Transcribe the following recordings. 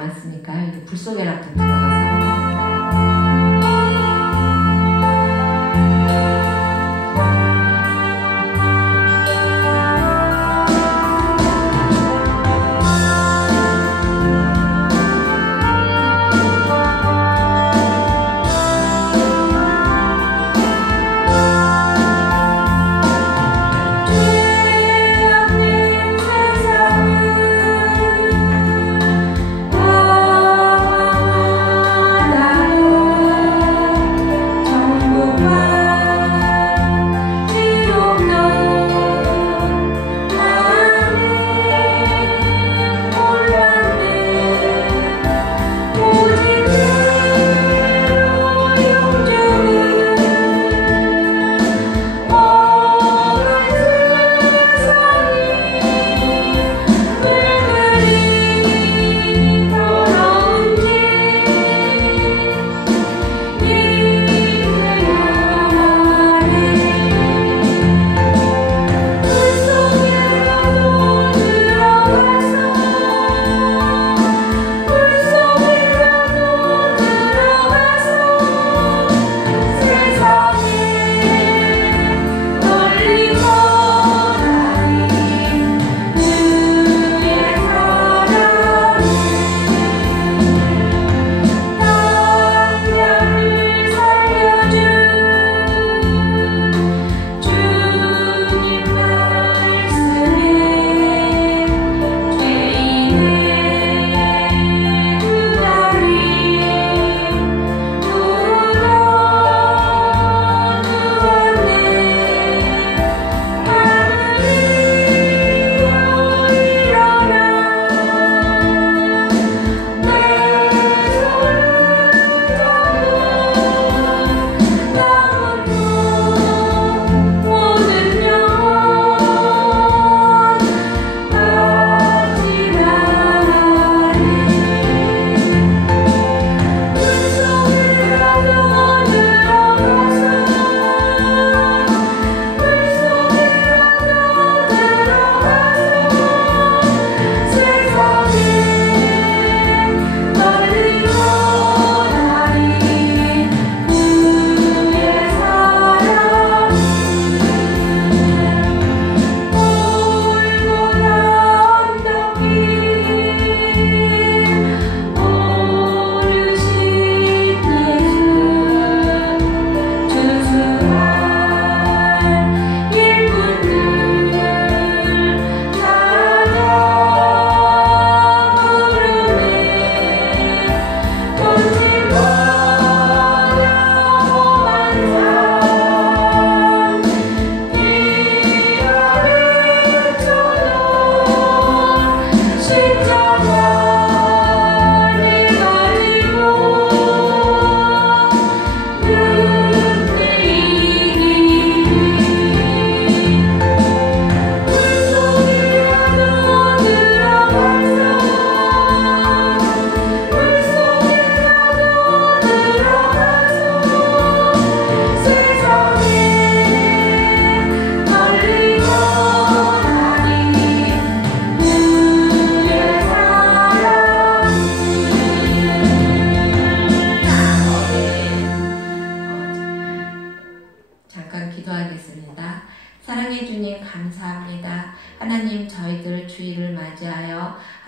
남았으니까 이제 불 속에라도 들어가서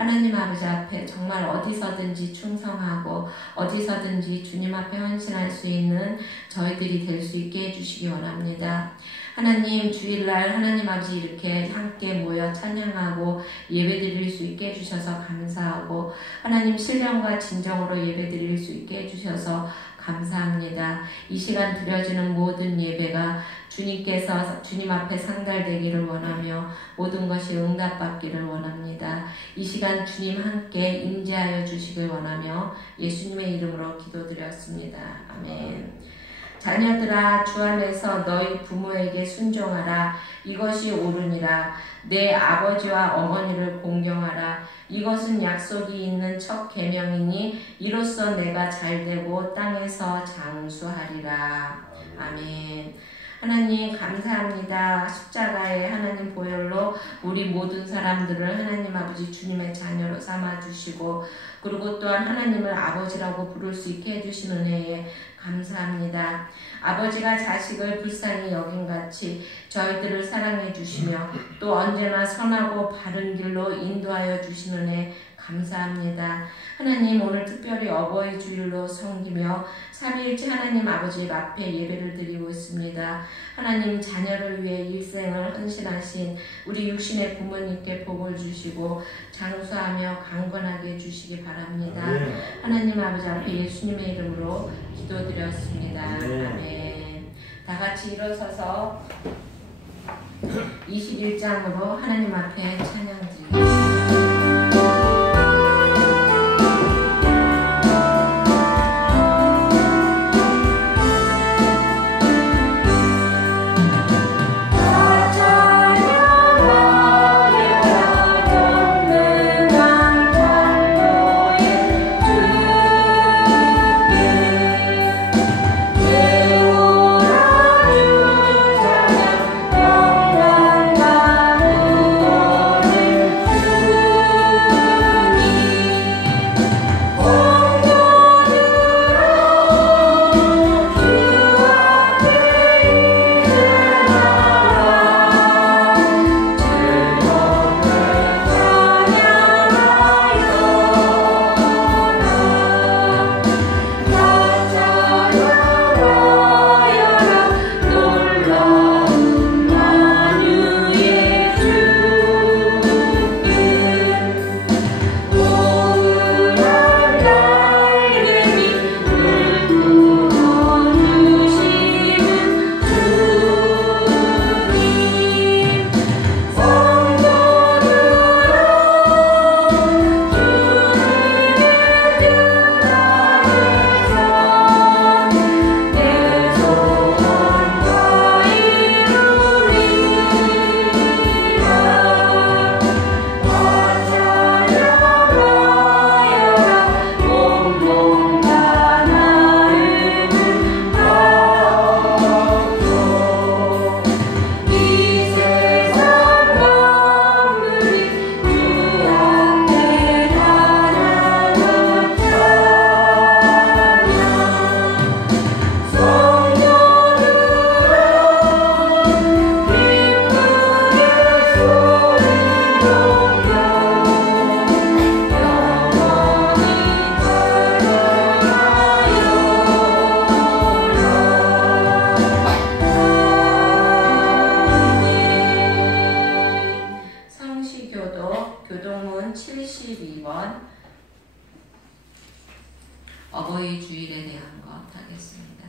하나님 아버지 앞에 정말 어디서든지 충성하고 어디서든지 주님 앞에 헌신할 수 있는 저희들이 될 수 있게 해주시기 원합니다. 하나님 주일날 하나님 아버지 이렇게 함께 모여 찬양하고 예배드릴 수 있게 해주셔서 감사하고 하나님 신령과 진정으로 예배드릴 수 있게 해주셔서 감사합니다. 이 시간 드려지는 모든 예배가 주님께서 주님 앞에 상달되기를 원하며 모든 것이 응답받기를 원합니다. 이 시간 주님 함께 임재하여 주시길 원하며 예수님의 이름으로 기도드렸습니다. 아멘. 자녀들아 주 안에서 너희 부모에게 순종하라. 이것이 옳으니라. 내 아버지와 어머니를 공경하라. 이것은 약속이 있는 첫 계명이니 이로써 내가 잘되고 땅에서 장수하리라. 아멘. 하나님 감사합니다. 십자가의 하나님 보혈로 우리 모든 사람들을 하나님 아버지 주님의 자녀로 삼아주시고 그리고 또한 하나님을 아버지라고 부를 수 있게 해주신 은혜에 감사합니다. 아버지가 자식을 불쌍히 여긴같이 저희들을 사랑해 주시며 또 언제나 선하고 바른 길로 인도하여 주시는 은혜 감사합니다. 하나님 오늘 특별히 어버이 주일로 섬기며 삼위일체 하나님 아버지 앞에 예배를 드리고 있습니다. 하나님 자녀를 위해 일생을 헌신하신 우리 육신의 부모님께 복을 주시고 장수하며 강건하게 해주시기 바랍니다. 하나님 아버지 앞에 예수님의 이름으로 기도드렸습니다. 아멘. 다 같이 일어서서 21장으로 하나님 앞에 찬양 드리겠습니다. 교동문 72번 어버이 주일에 대한 것 하겠습니다.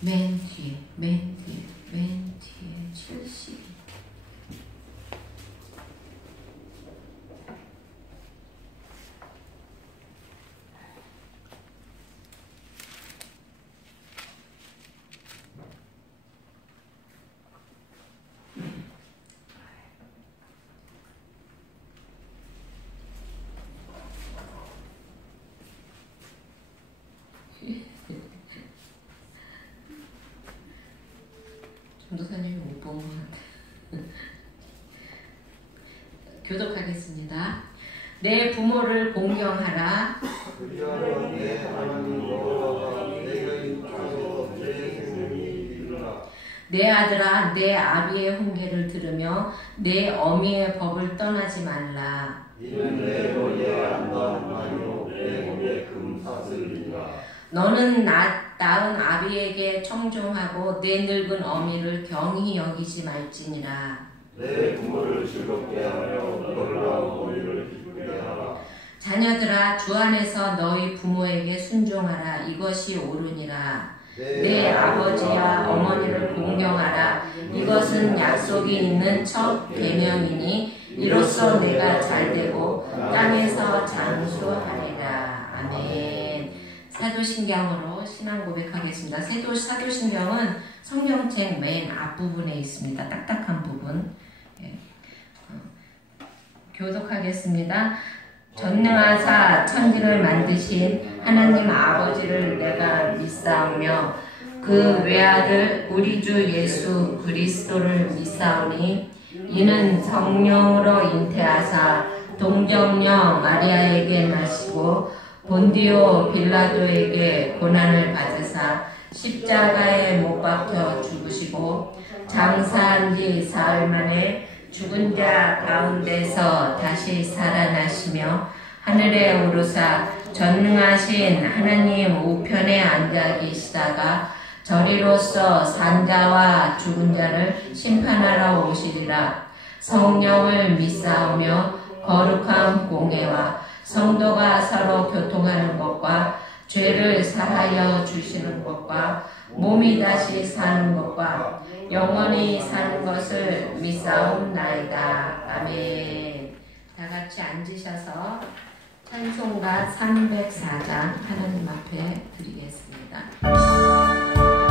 맨 뒤에 70. 전도사님이 못 본 것 같아요. 교독하겠습니다. 내 부모를 공경하라. 내 아들아, 내 아비의 훈계를 들으며 내 어미의 법을 떠나지 말라. 너는 낳은 아비에게 청종하고 내 늙은 어미를 경히 여기지 말지니라. 내 부모를 즐겁게 하며 너희와 어머니를 기쁘게 하라. 자녀들아, 주 안에서 너희 부모에게 순종하라. 이것이 옳으니라. 내 아버지와 어머니를 공경하라. 이것은 약속이 있는 첫 계명이니 이로써 내가 잘되고 땅에서 장수하리라. 아멘. 사도신경으로 신앙 고백하겠습니다. 사도신경은 성경책 맨 앞부분에 있습니다. 딱딱한 부분. 예. 교독하겠습니다. 전능하사 천지를 만드신 하나님 아버지를 내가 믿사오며 그 외아들 우리 주 예수 그리스도를 믿사오니 이는 성령으로 잉태하사 동정녀 마리아에게 나시고 본디오 빌라도에게 고난을 받으사 십자가에 못 박혀 죽으시고 장사한 지 사흘 만에 죽은 자 가운데서 다시 살아나시며 하늘에 오르사 전능하신 하나님 우편에 앉아 계시다가 저리로서 산자와 죽은 자를 심판하러 오시리라. 성령을 믿사오며 거룩한 공회와 성도가 서로 교통하는 것과 죄를 사하여 주시는 것과 몸이 다시 사는 것과 영원히 사는 것을 믿사옵나이다. 아멘. 다 같이 앉으셔서 찬송가 304장 하나님 앞에 드리겠습니다. 감사합니다.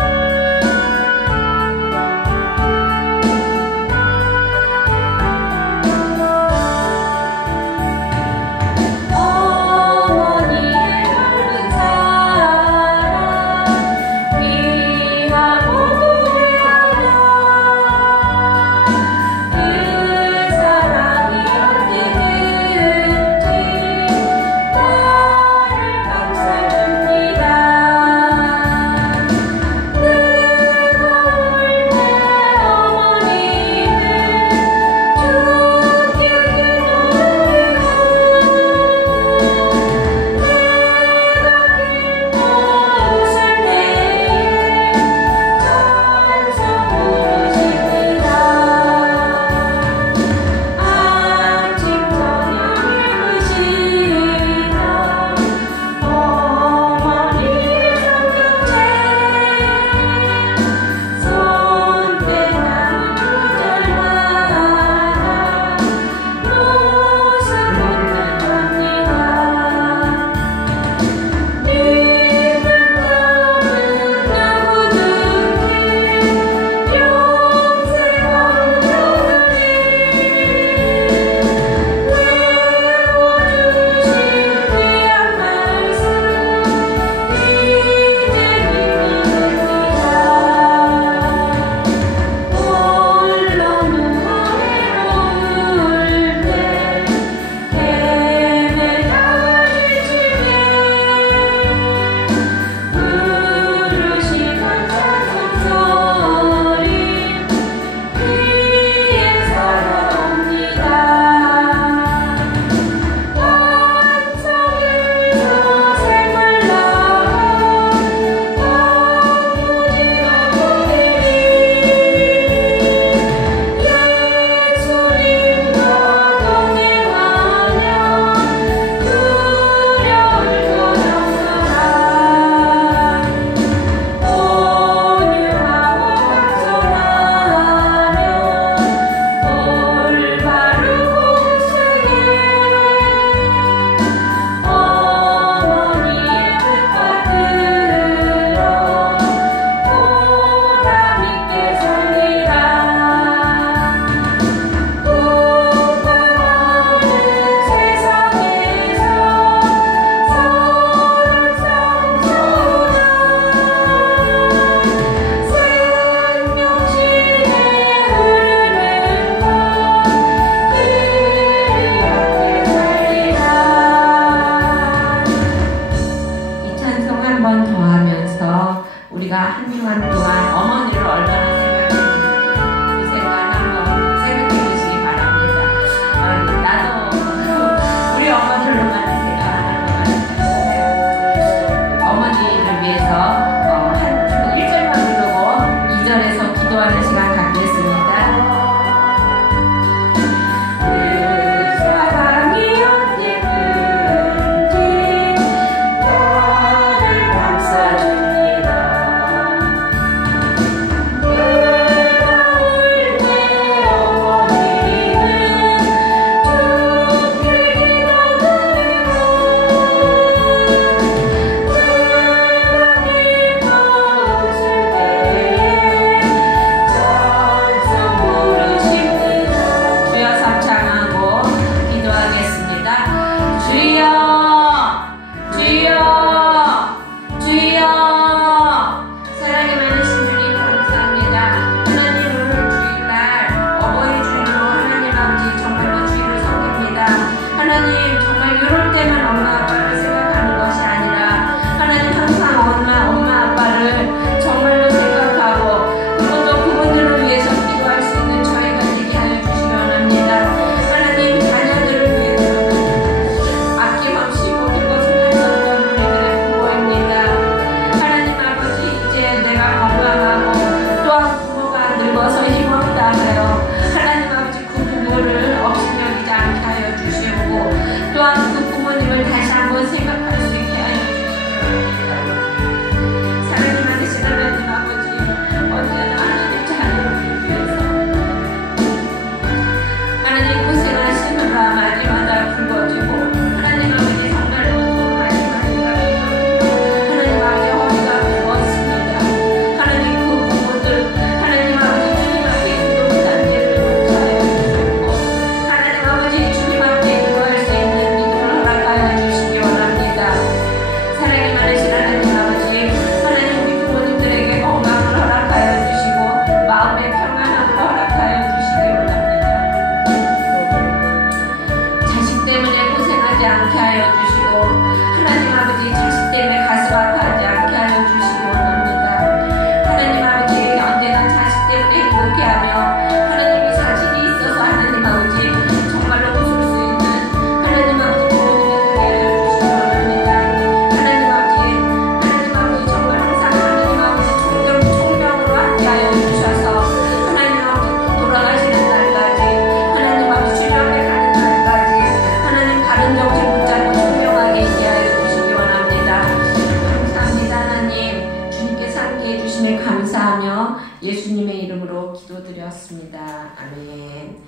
아멘.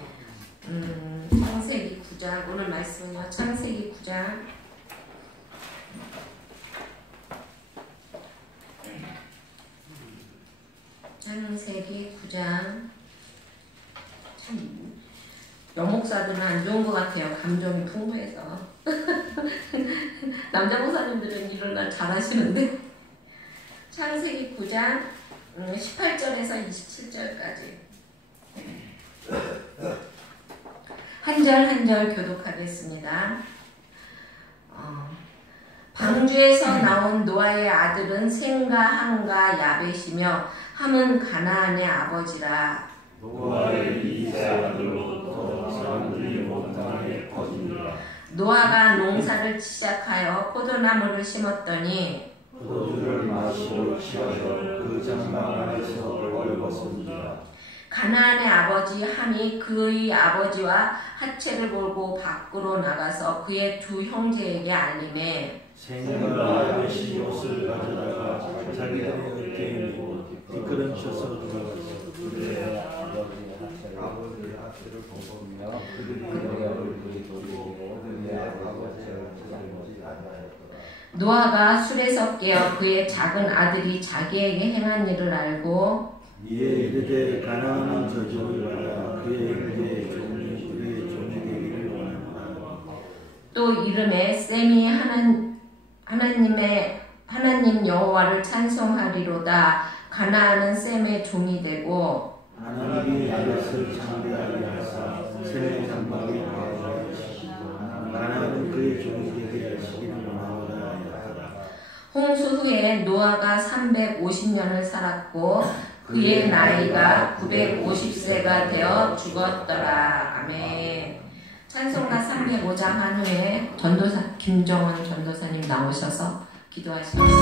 창세기 9장, 오늘 말씀은요, 창세기 9장 9장. 참 여목사들은 안 좋은 것 같아요. 감정이 풍부해서. 남자 목사님들은 일어나 잘하시는데. 창세기 9장 18절에서 27절까지 한 절 한 절 교독하겠습니다. 방주에서 나온 노아의 아들은 셈과 함과 야벳이며 함은 가나안의 아버지라. 노아의 이세 아들로부터 사람들이 온 땅에 퍼지니라. 노아가 농사를 시작하여 포도나무를 심었더니 포도주를 마시고 취하여 그 장막 안에서 벌거벗으니라. 가나안의 아버지 함이 그의 아버지와 하체를 몰고 밖으로 나가서 그의 두 형제에게 알림해 셈과 야벳이 옷을 가져다가 자기들의 어깨에 메고 뒷걸음쳐서 들어가서 그들의 아버지의 하체를 벗으며 그들의 얼굴이 돌리고 그들의 아버지의 찾아보지 아니하였더라. 노아가 술에서 깨어 그의 작은 아들이 자기에게 행한 일을 알고 이에 이르되 가나안은 저주를 받아 그의 종이 그의 종이 되기를 원하노라. 또 이름에 셈이 하나님 여호와를 찬송하리로다. 가나안은 셈의 종이 되고 하나님이 야벳을 창대하게 하사 셈의 장막이 하시고 가나안은 그의 종이 되게 하시기를 원하노라 하였더라. 홍수 후에 노아가 350년을 살았고 그의 나이가 950세가 되어 죽었더라. 아멘. 찬송가 305장 한 후에 전도사 김정원 전도사님 나오셔서 기도하시겠습니다.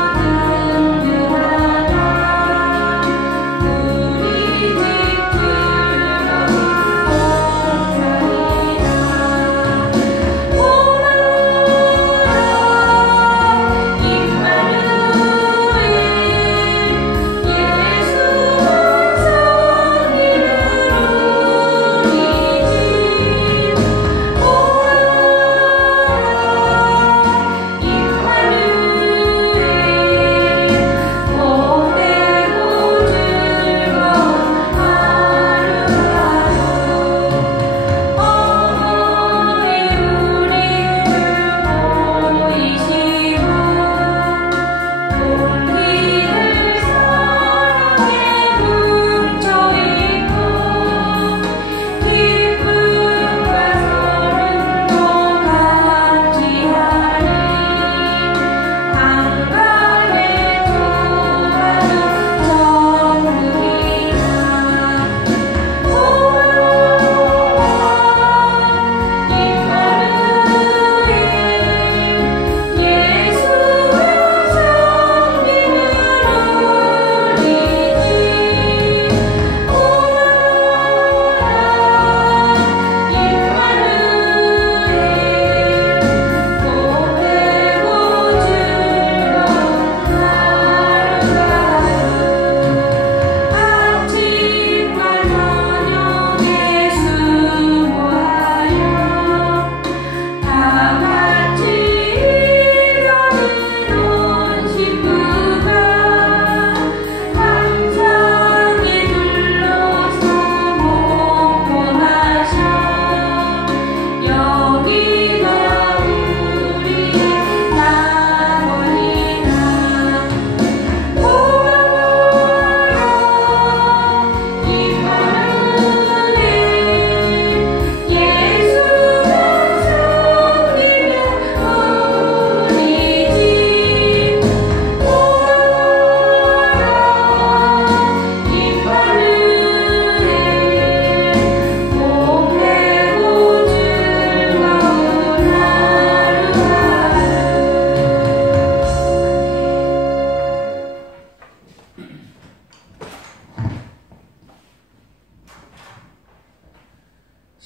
오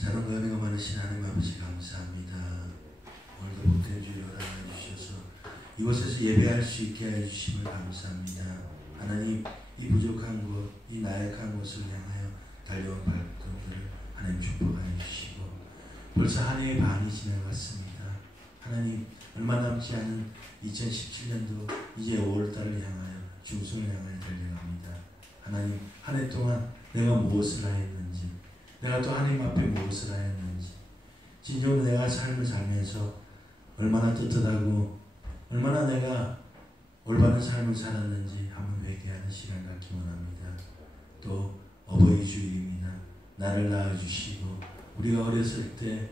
사랑과 은혜가 많으신 하나님 아버지 감사합니다. 오늘도 복된 주일 허락해 주셔서 이곳에서 예배할 수 있게 해주심을 감사합니다. 하나님, 이 부족한 곳, 이 나약한 곳을 향하여 달려온 발걸음들을 하나님 축복하여 주시고, 벌써 한 해의 반이 지나갔습니다. 하나님, 얼마 남지 않은 2017년도 이제 5월달을 향하여 중순을 향하여 달려갑니다. 하나님, 한 해 동안 내가 무엇을 하였는지, 내가 또 하나님 앞에 무엇을 하였는지, 진정으로 내가 삶을 살면서 얼마나 떳떳하고 얼마나 내가 올바른 삶을 살았는지 한번 회개하는 시간 갖기 원합니다. 또 어버이 주일입니다. 나를 낳아주시고 우리가 어렸을 때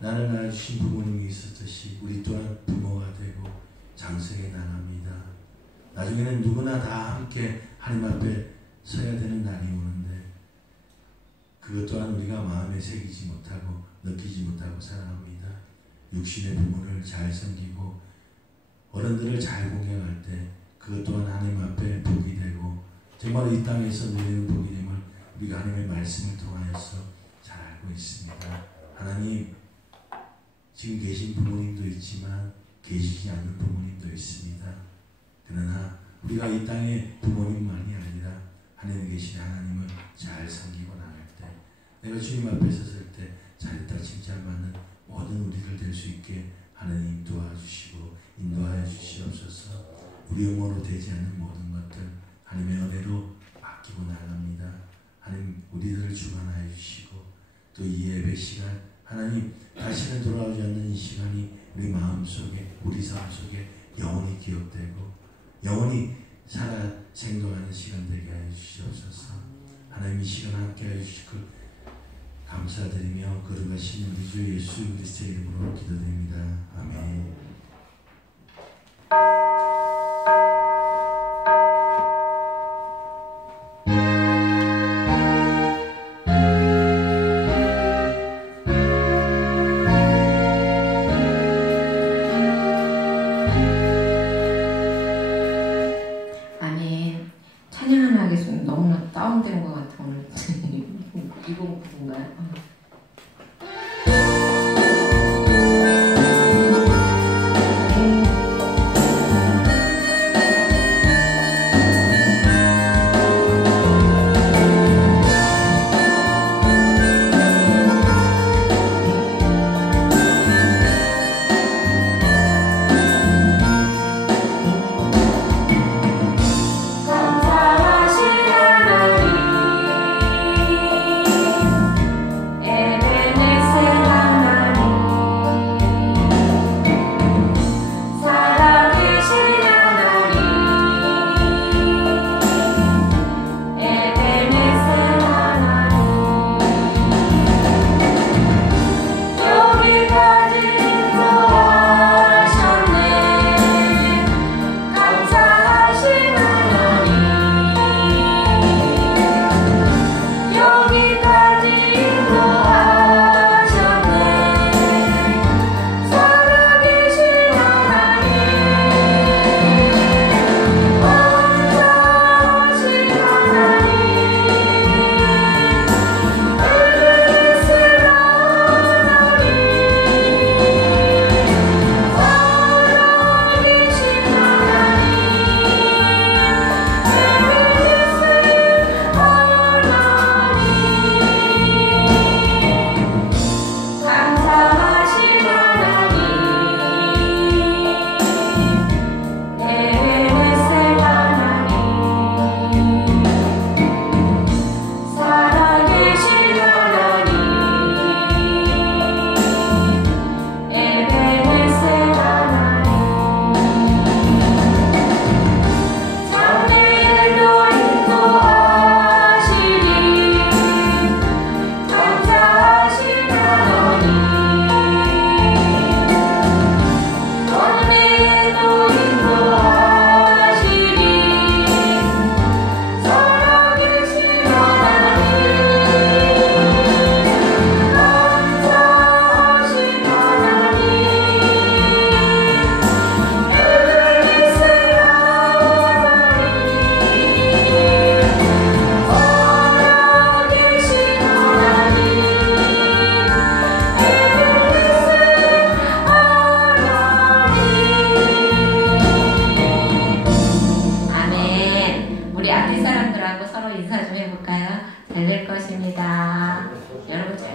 나를 낳아주신 부모님이 있었듯이 우리 또한 부모가 되고 장성해 나갑니다. 나중에는 누구나 다 함께 하나님 앞에 서야 되는 날이 오는데 그것 또한 우리가 마음에 새기지 못하고 느끼지 못하고 살아갑니다. 육신의 부모를 잘 섬기고 어른들을 잘 공경할 때 그것 또한 하나님 앞에 복이 되고 정말 이 땅에서 누리는 복이 됨을 우리가 하나님의 말씀을 통하여서 잘 알고 있습니다. 하나님, 지금 계신 부모님도 있지만 계시지 않는 부모님도 있습니다. 그러나 우리가 이 땅의 부모님만이 아니라 하늘에 계신 하나님을 잘 섬기고 나갈 때 내가 주님 앞에 섰을 때 잘했다 칭찬받는 모든 우리들 될 수 있게 하나님 도와주시고 인도하여 주시옵소서. 우리 영어로 되지 않는 모든 것들 하나님의 은혜로 맡기고 나갑니다. 하나님, 우리들을 주관하여 주시고 또 이 예배 시간 하나님 다시는 돌아오지 않는 이 시간이 우리 마음속에 우리 삶 속에 영원히 기억되고 영원히 살아 생동하는 시간 되게 하여 주시옵소서. 하나님, 이 시간 함께 하여 주실 것 감사드리며 거룩하신 우리 주 예수 그리스도의 이름으로 기도드립니다. 아멘. 아멘. 찬양 하나 하겠습니다. 너무나 다운된 것 같아 오늘. 이거 부분가요?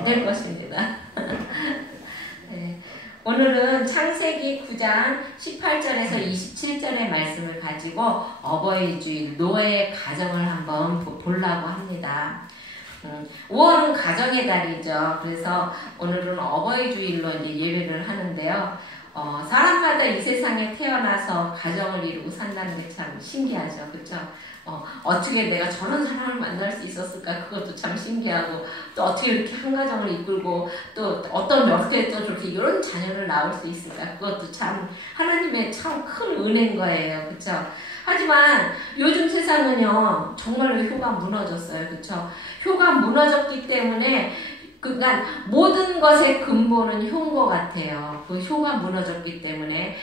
될 것입니다. 네. 오늘은 창세기 9장 18절에서 27절의 말씀을 가지고 어버이 주일, 노예의 가정을 한번 보려고 합니다. 5월은 가정의 달이죠. 그래서 오늘은 어버이 주일로 이제 예배를 하는데요. 사람마다 이 세상에 태어나서 가정을 이루고 산다는 게 참 신기하죠. 그렇죠? 어떻게 내가 저런 사람을 만날 수 있었을까? 그것도 참 신기하고, 또 어떻게 이렇게 한 가정을 이끌고, 또 어떤 몇개 또 저렇게 이런 자녀를 낳을 수 있을까? 그것도 참 하나님의 참 큰 은혜인 거예요. 그렇죠? 하지만 요즘 세상은요, 정말로 효가 무너졌어요. 그렇죠? 효가 무너졌기 때문에 그러니까 모든 것의 근본은 효인 것 같아요. 그 효가 무너졌기 때문에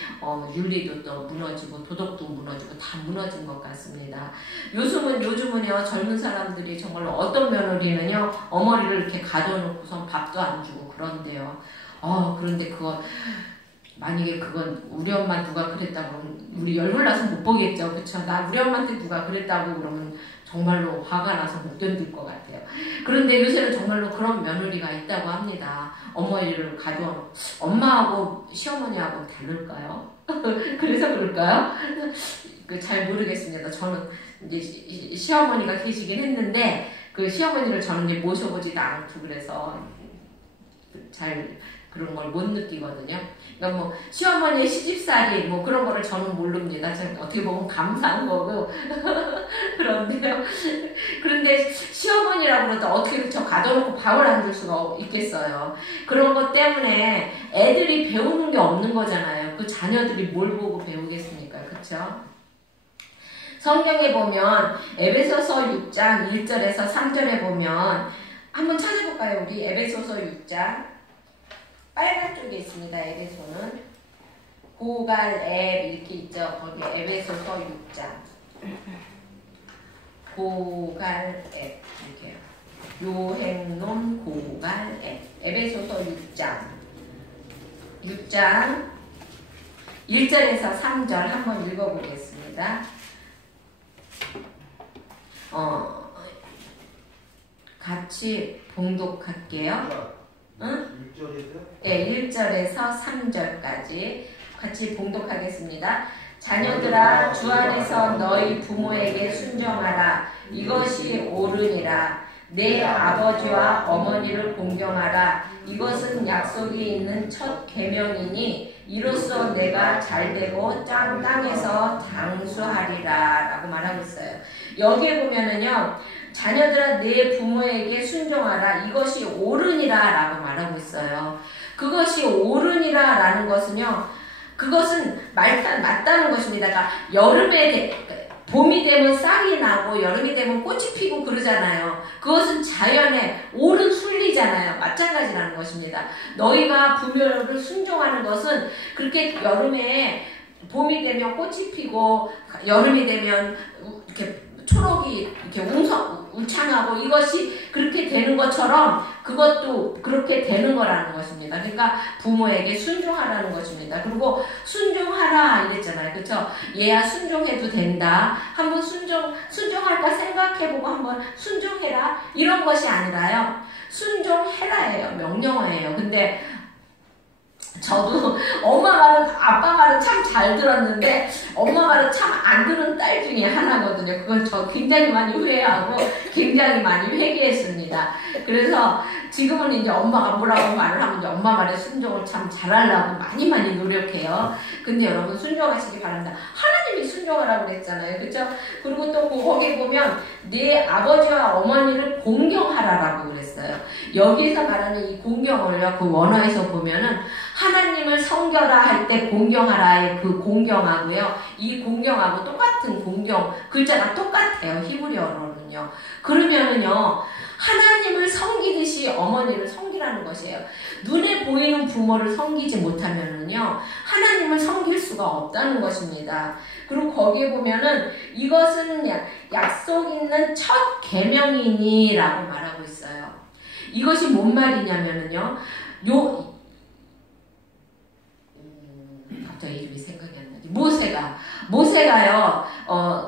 윤리도 또 무너지고 도덕도 무너지고 다 무너진 것 같습니다. 요즘은요 젊은 사람들이 정말로 어떤 며느리는요 어머니를 이렇게 가둬놓고선 밥도 안 주고 그런데요. 그런데 그거 만약에 그건 우리 엄마 누가 그랬다고 그러면 우리 열불나서 못 보겠죠. 그쵸? 나 우리 엄마한테 누가 그랬다고 그러면 정말로 화가 나서 못 견딜 것 같아요. 그런데 요새는 정말로 그런 며느리가 있다고 합니다. 어머니를 가둬 엄마하고 시어머니하고 다를까요? 그래서 그럴까요? 잘 모르겠습니다. 저는 이제 시어머니가 계시긴 했는데 그 시어머니를 저는 이제 모셔보지도 않고 그래서 잘 그런 걸 못 느끼거든요. 그러니까 뭐 시어머니의 시집살이 뭐 그런 거를 저는 모릅니다. 어떻게 보면 감사한 거고 그런데요. 그런데 시어머니라고 그래도 어떻게 저 가둬놓고 밥을 안 줄 수가 있겠어요. 그런 것 때문에 애들이 배우는 게 없는 거잖아요. 그 자녀들이 뭘 보고 배우겠습니까? 그렇죠? 성경에 보면 에베소서 6장 1절에서 3절에 보면 한번 찾아볼까요? 우리 에베소서 6장 빨간 쪽에 있습니다. 에베소는 고갈앱 이렇게 있죠. 거기 에베소서 6장 고갈앱 이렇게요. 요행론 고갈앱 에베소서 6장 1절에서 3절 한번 읽어보겠습니다. 같이 봉독할게요. 응? 1절에서? 네, 1절에서 3절까지 같이 봉독하겠습니다. 자녀들아 주 안에서 너희 부모에게 순종하라. 이것이 옳으니라. 내 아버지와 어머니를 공경하라. 이것은 약속이 있는 첫 계명이니 이로써 내가 잘되고 땅에서 장수하리라 라고 말하고 있어요. 여기에 보면은요 자녀들아 내 부모에게 순종하라. 이것이 옳으니라 라고 말하고 있어요. 그것이 옳으니라 라는 것은요 그것은 맞다는 것입니다. 그러니까 봄이 되면 싹이 나고 여름이 되면 꽃이 피고 그러잖아요. 그것은 자연의 옳은 순리잖아요. 마찬가지라는 것입니다. 너희가 부모를 순종하는 것은 그렇게 여름에 봄이 되면 꽃이 피고 여름이 되면 이렇게 초록이 이렇게 울창하고 이것이 그렇게 되는 것처럼 그것도 그렇게 되는 거라는 것입니다. 그러니까 부모에게 순종하라는 것입니다. 그리고 순종하라 이랬잖아요. 그렇죠? 얘야 순종해도 된다. 한번 순종할까 생각해보고 한번 순종해라. 이런 것이 아니라요. 순종해라예요. 명령어예요. 근데 저도 엄마 말은 아빠 말은 참 잘 들었는데 엄마 말은 참 안 들은 딸 중에 하나거든요. 그건 저 굉장히 많이 후회하고 굉장히 많이 회개했습니다. 그래서 지금은 이제 엄마가 뭐라고 말을 하면 이제 엄마 말에 순종을 참 잘하려고 많이 노력해요. 근데 여러분 순종하시기 바랍니다. 하나님이 순종하라고 그랬잖아요. 그렇죠? 그리고 또 거기에 보면 내 아버지와 어머니를 공경하라라고 그랬어요. 여기서 말하는 이 공경을요. 그 원어에서 보면은 하나님을 섬겨라 할 때 공경하라의 그 공경하고요. 이 공경하고 똑같은 공경, 글자가 똑같아요. 히브리어로는요. 그러면은요. 하나님을 섬기듯이 어머니를 섬기라는 것이에요. 눈에 보이는 부모를 섬기지 못하면은요. 하나님을 섬길 수가 없다는 것입니다. 그리고 거기에 보면은 이것은 약속 있는 첫 계명이니 라고 말하고 있어요. 이것이 뭔 말이냐면은요. 갑자기 이름이 생각이 안 나지. 모세가요.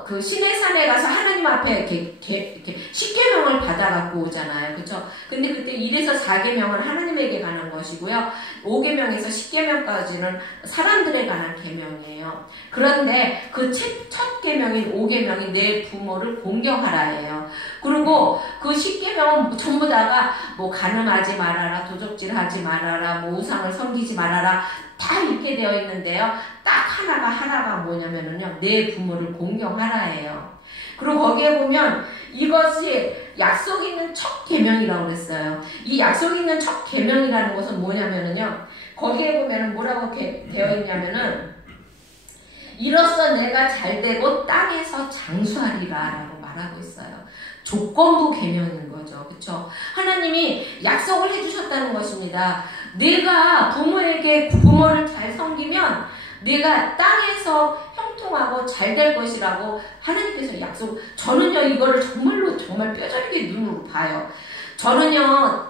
그 시내산에 가서 하나님 앞에 이렇게 10계명을 받아갖고 오잖아요. 그쵸? 근데 그때 1에서 4계명은 하나님에게 관한 것이고요. 5계명에서 10계명까지는 사람들에 관한 계명이에요. 그런데 그 첫 계명인 5계명이 내 부모를 공경하라예요. 그리고 그 10계명은 전부 다가 뭐 간음하지 말아라, 도적질하지 말아라, 뭐 우상을 섬기지 말아라 다 이렇게 되어 있는데요. 딱 하나가 뭐냐면은요, 내 부모를 공경하라예요. 그리고 거기에 보면 이것이 약속 있는 첫 계명이라고 그랬어요. 이 약속 있는 첫 계명이라는 것은 뭐냐면은요, 거기에 보면은 뭐라고 되어 있냐면은 이로써 내가 잘되고 땅에서 장수하리라라고 말하고 있어요. 조건부 계명인 거죠. 그쵸? 하나님이 약속을 해주셨다는 것입니다. 내가 부모를 잘 섬기면 내가 땅에서 형통하고 잘 될 것이라고 하나님께서 약속. 저는요, 이거를 정말 뼈저리게 눈으로 봐요. 저는요,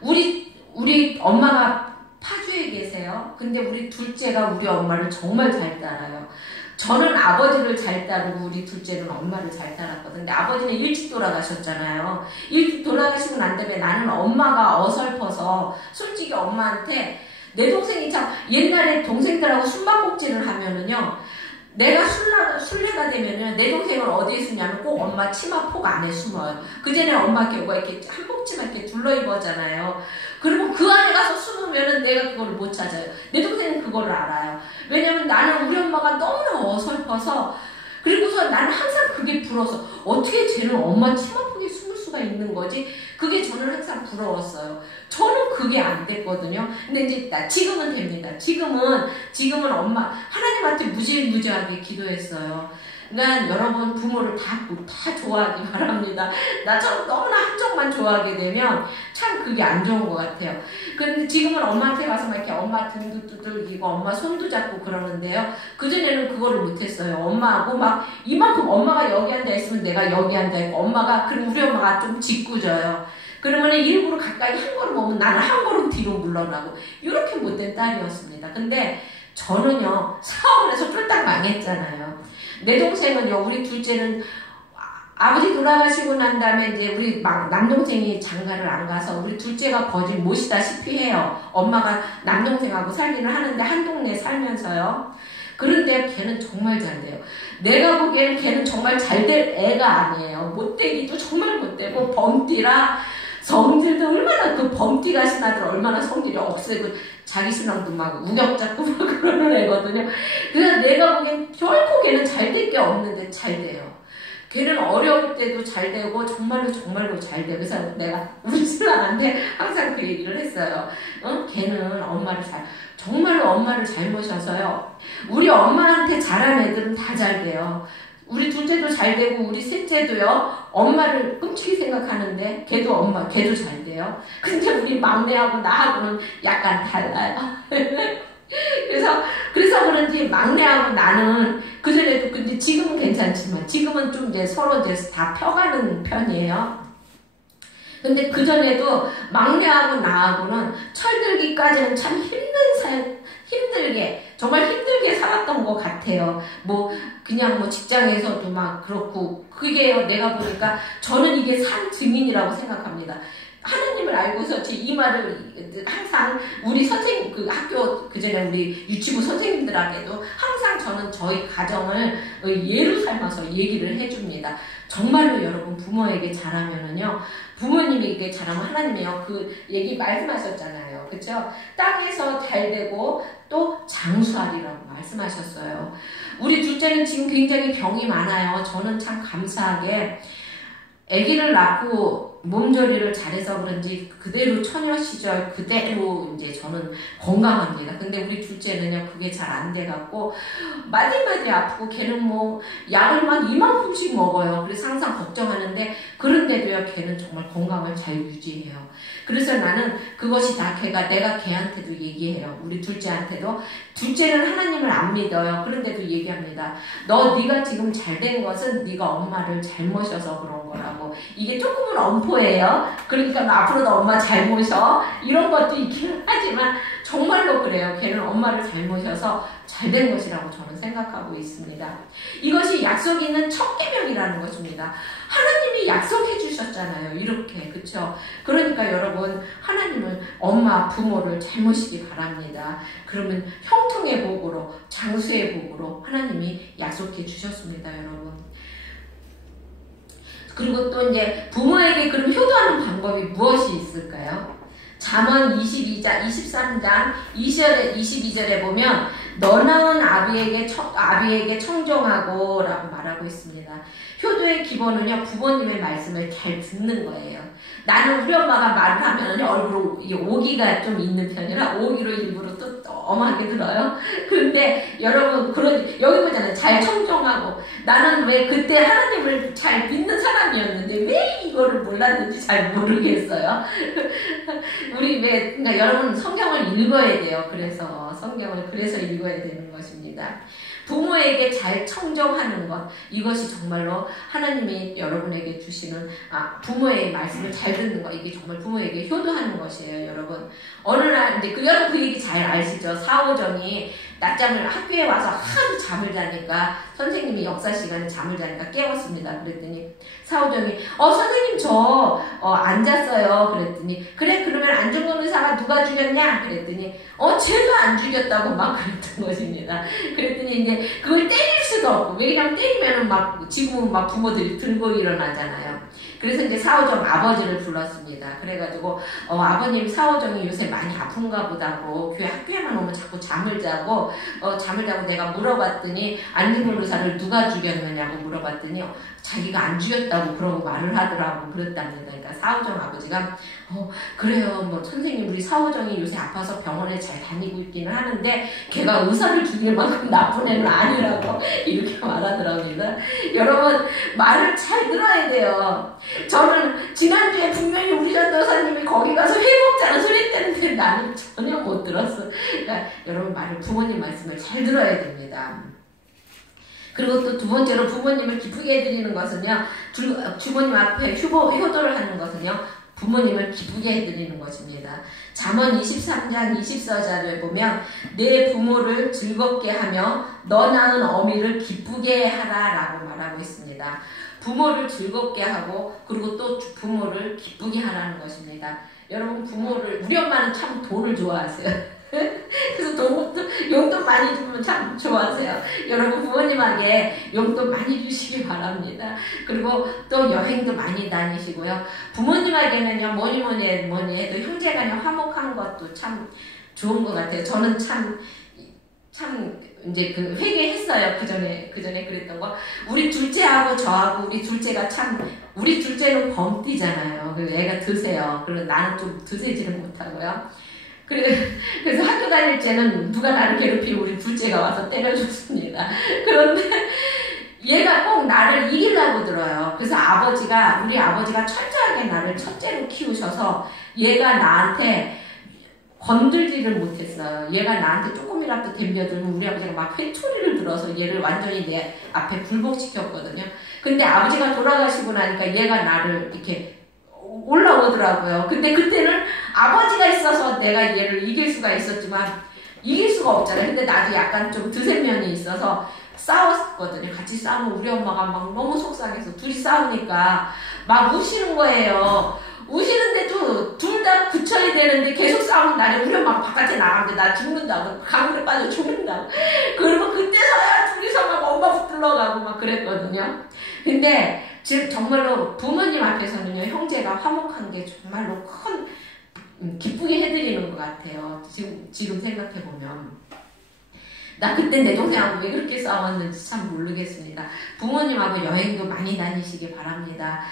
우리 엄마가 파주에 계세요. 근데 우리 둘째가 우리 엄마를 정말 잘 따라요. 저는 아버지를 잘 따르고 우리 둘째는 엄마를 잘 따랐거든요. 근데 아버지는 일찍 돌아가셨잖아요. 일찍 돌아가시고 난 다음에 나는 엄마가 어설퍼서 솔직히 엄마한테 내 동생이 참 옛날에 동생들하고 숨바꼭질을 하면은요, 내가 술래가 되면은 내 동생을 어디에 숨냐면 꼭 엄마 치마 폭 안에 숨어요. 그전에 엄마 겨우가 이렇게 한복치마 이렇게 둘러입었잖아요. 그리고 그 안에 가서 숨으면은 내가 그걸 못 찾아요. 내 동생은 그거를 알아요. 왜냐면 나는 우리 엄마가 너무나 어설퍼서, 그리고서 나는 항상 그게 부러워서 어떻게 쟤는 엄마 치마폭에 숨을 수가 있는 거지? 그게 저는 항상 부러웠어요. 저는 그게 안 됐거든요. 근데 이제 지금은 됩니다. 지금은 엄마 하나님한테 무지무지하게 기도했어요. 난 여러분 부모를 다 좋아하기 바랍니다. 나처럼 너무나 한쪽만 좋아하게 되면 참 그게 안 좋은 것 같아요. 근데 지금은 엄마한테 가서 막 이렇게 엄마 등도 두들기고 엄마 손도 잡고 그러는데요. 그전에는 그거를 못했어요. 엄마하고 막 이만큼 엄마가 여기 앉아 있으면 내가 여기 앉아 있고 그리고 우리 엄마가 좀 짓궂어요. 그러면 일부러 가까이 한 걸음 오면 나는 한 걸음 뒤로 물러나고 이렇게 못된 딸이었습니다. 근데 저는요, 사업을 해서 쫄딱 망했잖아요. 내 동생은요, 우리 둘째는 아버지 돌아가시고 난 다음에 이제 우리 남동생이 장가를 안 가서 우리 둘째가 거짓 모시다시피 해요. 엄마가 남동생하고 살기는 하는데 한 동네 살면서요. 그런데 걔는 정말 잘 돼요. 내가 보기에는 걔는 정말 잘 될 애가 아니에요. 못되기도 정말 못되고 범띠라 성질도 얼마나 그 범띠 가신 아들 얼마나 성질이 억세고 자기 신랑도 막 우격잡고 막 그러는 애거든요. 그래서 내가 보기엔 결코 걔는 잘 될 게 없는데 잘 돼요. 걔는 어려울 때도 잘 되고 정말로 잘 돼요. 그래서 내가 우리 신랑한테 항상 그 얘기를 했어요. 걔는 정말로 엄마를 잘 모셔서요. 우리 엄마한테 잘한 애들은 다 잘 돼요. 우리 둘째도 잘 되고 우리 셋째도요, 엄마를 끔찍히 생각하는데 걔도 잘 돼요. 근데 우리 막내하고 나하고는 약간 달라요. 그래서 그런지 막내하고 나는 그전에도, 근데 지금은 괜찮지만 지금은 좀 이제 서로 이제 다 펴가는 편이에요. 근데 그전에도 막내하고 나하고는 철들기까지는 참 정말 힘들게 살았던 것 같아요. 그냥 직장에서도 막 그렇고, 그게 내가 보니까 저는 이게 산 증인이라고 생각합니다. 하나님을 알고서 이 말을 항상 우리 학교 그전에 우리 유치부 선생님들에게도 항상 저는 저희 가정을 예로 삼아서 얘기를 해줍니다. 정말로 여러분 부모에게 잘하면은요, 부모님에게 잘하면 하나님이요, 그 얘기 말씀하셨잖아요. 그쵸? 땅에서 잘 되고 또 장수하리라고 말씀하셨어요. 우리 둘째는 지금 굉장히 병이 많아요. 저는 참 감사하게 아기를 낳고 몸조리를 잘해서 그런지 그대로 처녀 시절 그대로 이제 저는 건강합니다. 근데 우리 둘째는요, 그게 잘 안 돼갖고 마디마디 아프고 걔는 약을 막 이만큼씩 먹어요. 그래서 항상 걱정하는데, 그런데도요, 걔는 정말 건강을 잘 유지해요. 그래서 나는 그것이 다 내가 걔한테도 얘기해요. 우리 둘째한테도. 둘째는 하나님을 안 믿어요. 그런데도 얘기합니다. 네가 지금 잘 된 것은 네가 엄마를 잘 모셔서 그런 거라고. 이게 조금은 반포예요. 그러니까 앞으로도 엄마 잘 모셔. 이런 것도 있기는 하지만 정말로 그래요. 걔는 엄마를 잘 모셔서 잘 된 것이라고 저는 생각하고 있습니다. 이것이 약속 있는 첫 계명이라는 것입니다. 하나님이 약속해 주셨잖아요. 이렇게. 그쵸? 그러니까 여러분 하나님은 엄마 부모를 잘 모시기 바랍니다. 그러면 형통의 복으로 장수의 복으로 하나님이 약속해 주셨습니다. 여러분. 그리고 또 이제 부모에게 그럼 효도하는 방법이 무엇이 있을까요? 잠언 23장 22절에 보면 너 낳은 아비에게 청종하고 라고 말하고 있습니다. 효도의 기본은요, 부모님의 말씀을 잘 듣는 거예요. 나는 우리 엄마가 말을 하면 얼굴에 오기가 좀 있는 편이라 오기로 일부러 또 엄하게 들어요. 그런데 여러분, 여기 보잖아요. 잘 청종하고. 나는 왜 그때 하나님을 잘 믿는 사람이었는데 왜 이거를 몰랐는지 잘 모르겠어요. 그러니까 여러분 성경을 읽어야 돼요. 그래서 성경을 읽어야 되는 것입니다. 부모에게 잘 청정하는 것, 이것이 정말로 하나님이 여러분에게 주시는 부모의 말씀을 잘 듣는 것, 이게 정말 부모에게 효도하는 것이에요. 여러분 어느 날 이제 여러분 그 얘기 잘 아시죠? 사오정이 낮잠을 학교에 와서 하도 잠을 자니까 선생님이 역사 시간에 잠을 자니까 깨웠습니다. 그랬더니 사오정이 선생님 저 안 잤어요. 그랬더니 그래 그러면 안중근 의사가 누가 죽였냐? 그랬더니 쟤도 안 죽였다고 막 그랬던 것입니다. 그랬더니 이제 그걸 때릴 수도 없고 왜냐면 때리면은 막 지금은 막 부모들이 들고 일어나잖아요. 그래서 이제 사오정 아버지를 불렀습니다. 그래가지고 아버님 사오정이 요새 많이 아픈가 보다고 학교에만 오면 자꾸 잠을 자고 내가 물어봤더니 안중근 의사를 누가 죽였느냐고 물어봤더니 자기가 안 죽였다고 그러고 말을 하더라고 그랬답니다. 그러니까 사오정 아버지가 그래요 뭐 선생님 우리 사오정이 요새 아파서 병원에 잘 다니고 있기는 하는데 걔가 의사를 죽일 만큼 나쁜 애는 아니라고 이렇게 말하더랍니다. 여러분 말을 잘 들어야 돼요. 저는 지난주에 분명히 우리 전도사님이 거기 가서 회 먹자는 소리 했는데 나는 전혀 못 들었어. 그러니까 여러분 부모님 말씀을 잘 들어야 됩니다. 그리고 또 두 번째로 부모님을 기쁘게 해드리는 것은요, 주부님 앞에 효도를 하는 것은요, 부모님을 기쁘게 해드리는 것입니다. 잠언 23장 24절에 보면 내 부모를 즐겁게 하며 너 낳은 어미를 기쁘게 하라 라고 말하고 있습니다. 부모를 즐겁게 하고 그리고 또 부모를 기쁘게 하라는 것입니다. 여러분 우리 엄마는 참 돈을 좋아하세요. 그래서 용돈 많이 주면 참 좋아하세요. 여러분 부모님에게 용돈 많이 주시기 바랍니다. 그리고 또 여행도 많이 다니시고요. 부모님에게는요 뭐니 해도 형제간에 화목한 것도 참 좋은 것 같아요. 저는 참 이제 그 회개했어요. 그 전에 그랬던 거. 우리 둘째하고 저하고 우리 둘째는 범띠잖아요. 그 애가 드세요. 그리고 나는 좀 드세지를 못하고요. 그래서 학교 다닐 때는 누가 나를 괴롭히고 우리 둘째가 와서 때려줬습니다. 그런데 얘가 꼭 나를 이기려고 들어요. 그래서 우리 아버지가 철저하게 나를 첫째로 키우셔서 얘가 나한테 건들지를 못했어요. 얘가 나한테 조금이라도 덤벼들면 우리 아버지가 막 회초리를 들어서 얘를 완전히 내 앞에 굴복시켰거든요. 근데 아버지가 돌아가시고 나니까 얘가 나를 이렇게 올라오더라고요. 근데 그때는 아버지가 있어서 내가 얘를 이길 수가 있었지만 이길 수가 없잖아요. 근데 나도 약간 좀 드센면이 있어서 싸웠거든요. 같이 싸우면 우리 엄마가 막 너무 속상해서 둘이 싸우니까 막 우시는 거예요. 우시는데도 둘 다 굳혀야 되는데 계속 싸우면 나중에 우리 엄마가 바깥에 나가는데 나 죽는다고 강물에 빠져 죽는다고. 그리고 그때서야 둘이서 막 엄마 붙들러가고 막 그랬거든요. 근데 지금 정말로 부모님 앞에서는요 형제가 화목한 게 정말로 큰 기쁘게 해드리는 것 같아요. 지금 생각해보면 나 그때 내 동생하고 왜 그렇게 싸웠는지 참 모르겠습니다. 부모님하고 여행도 많이 다니시기 바랍니다.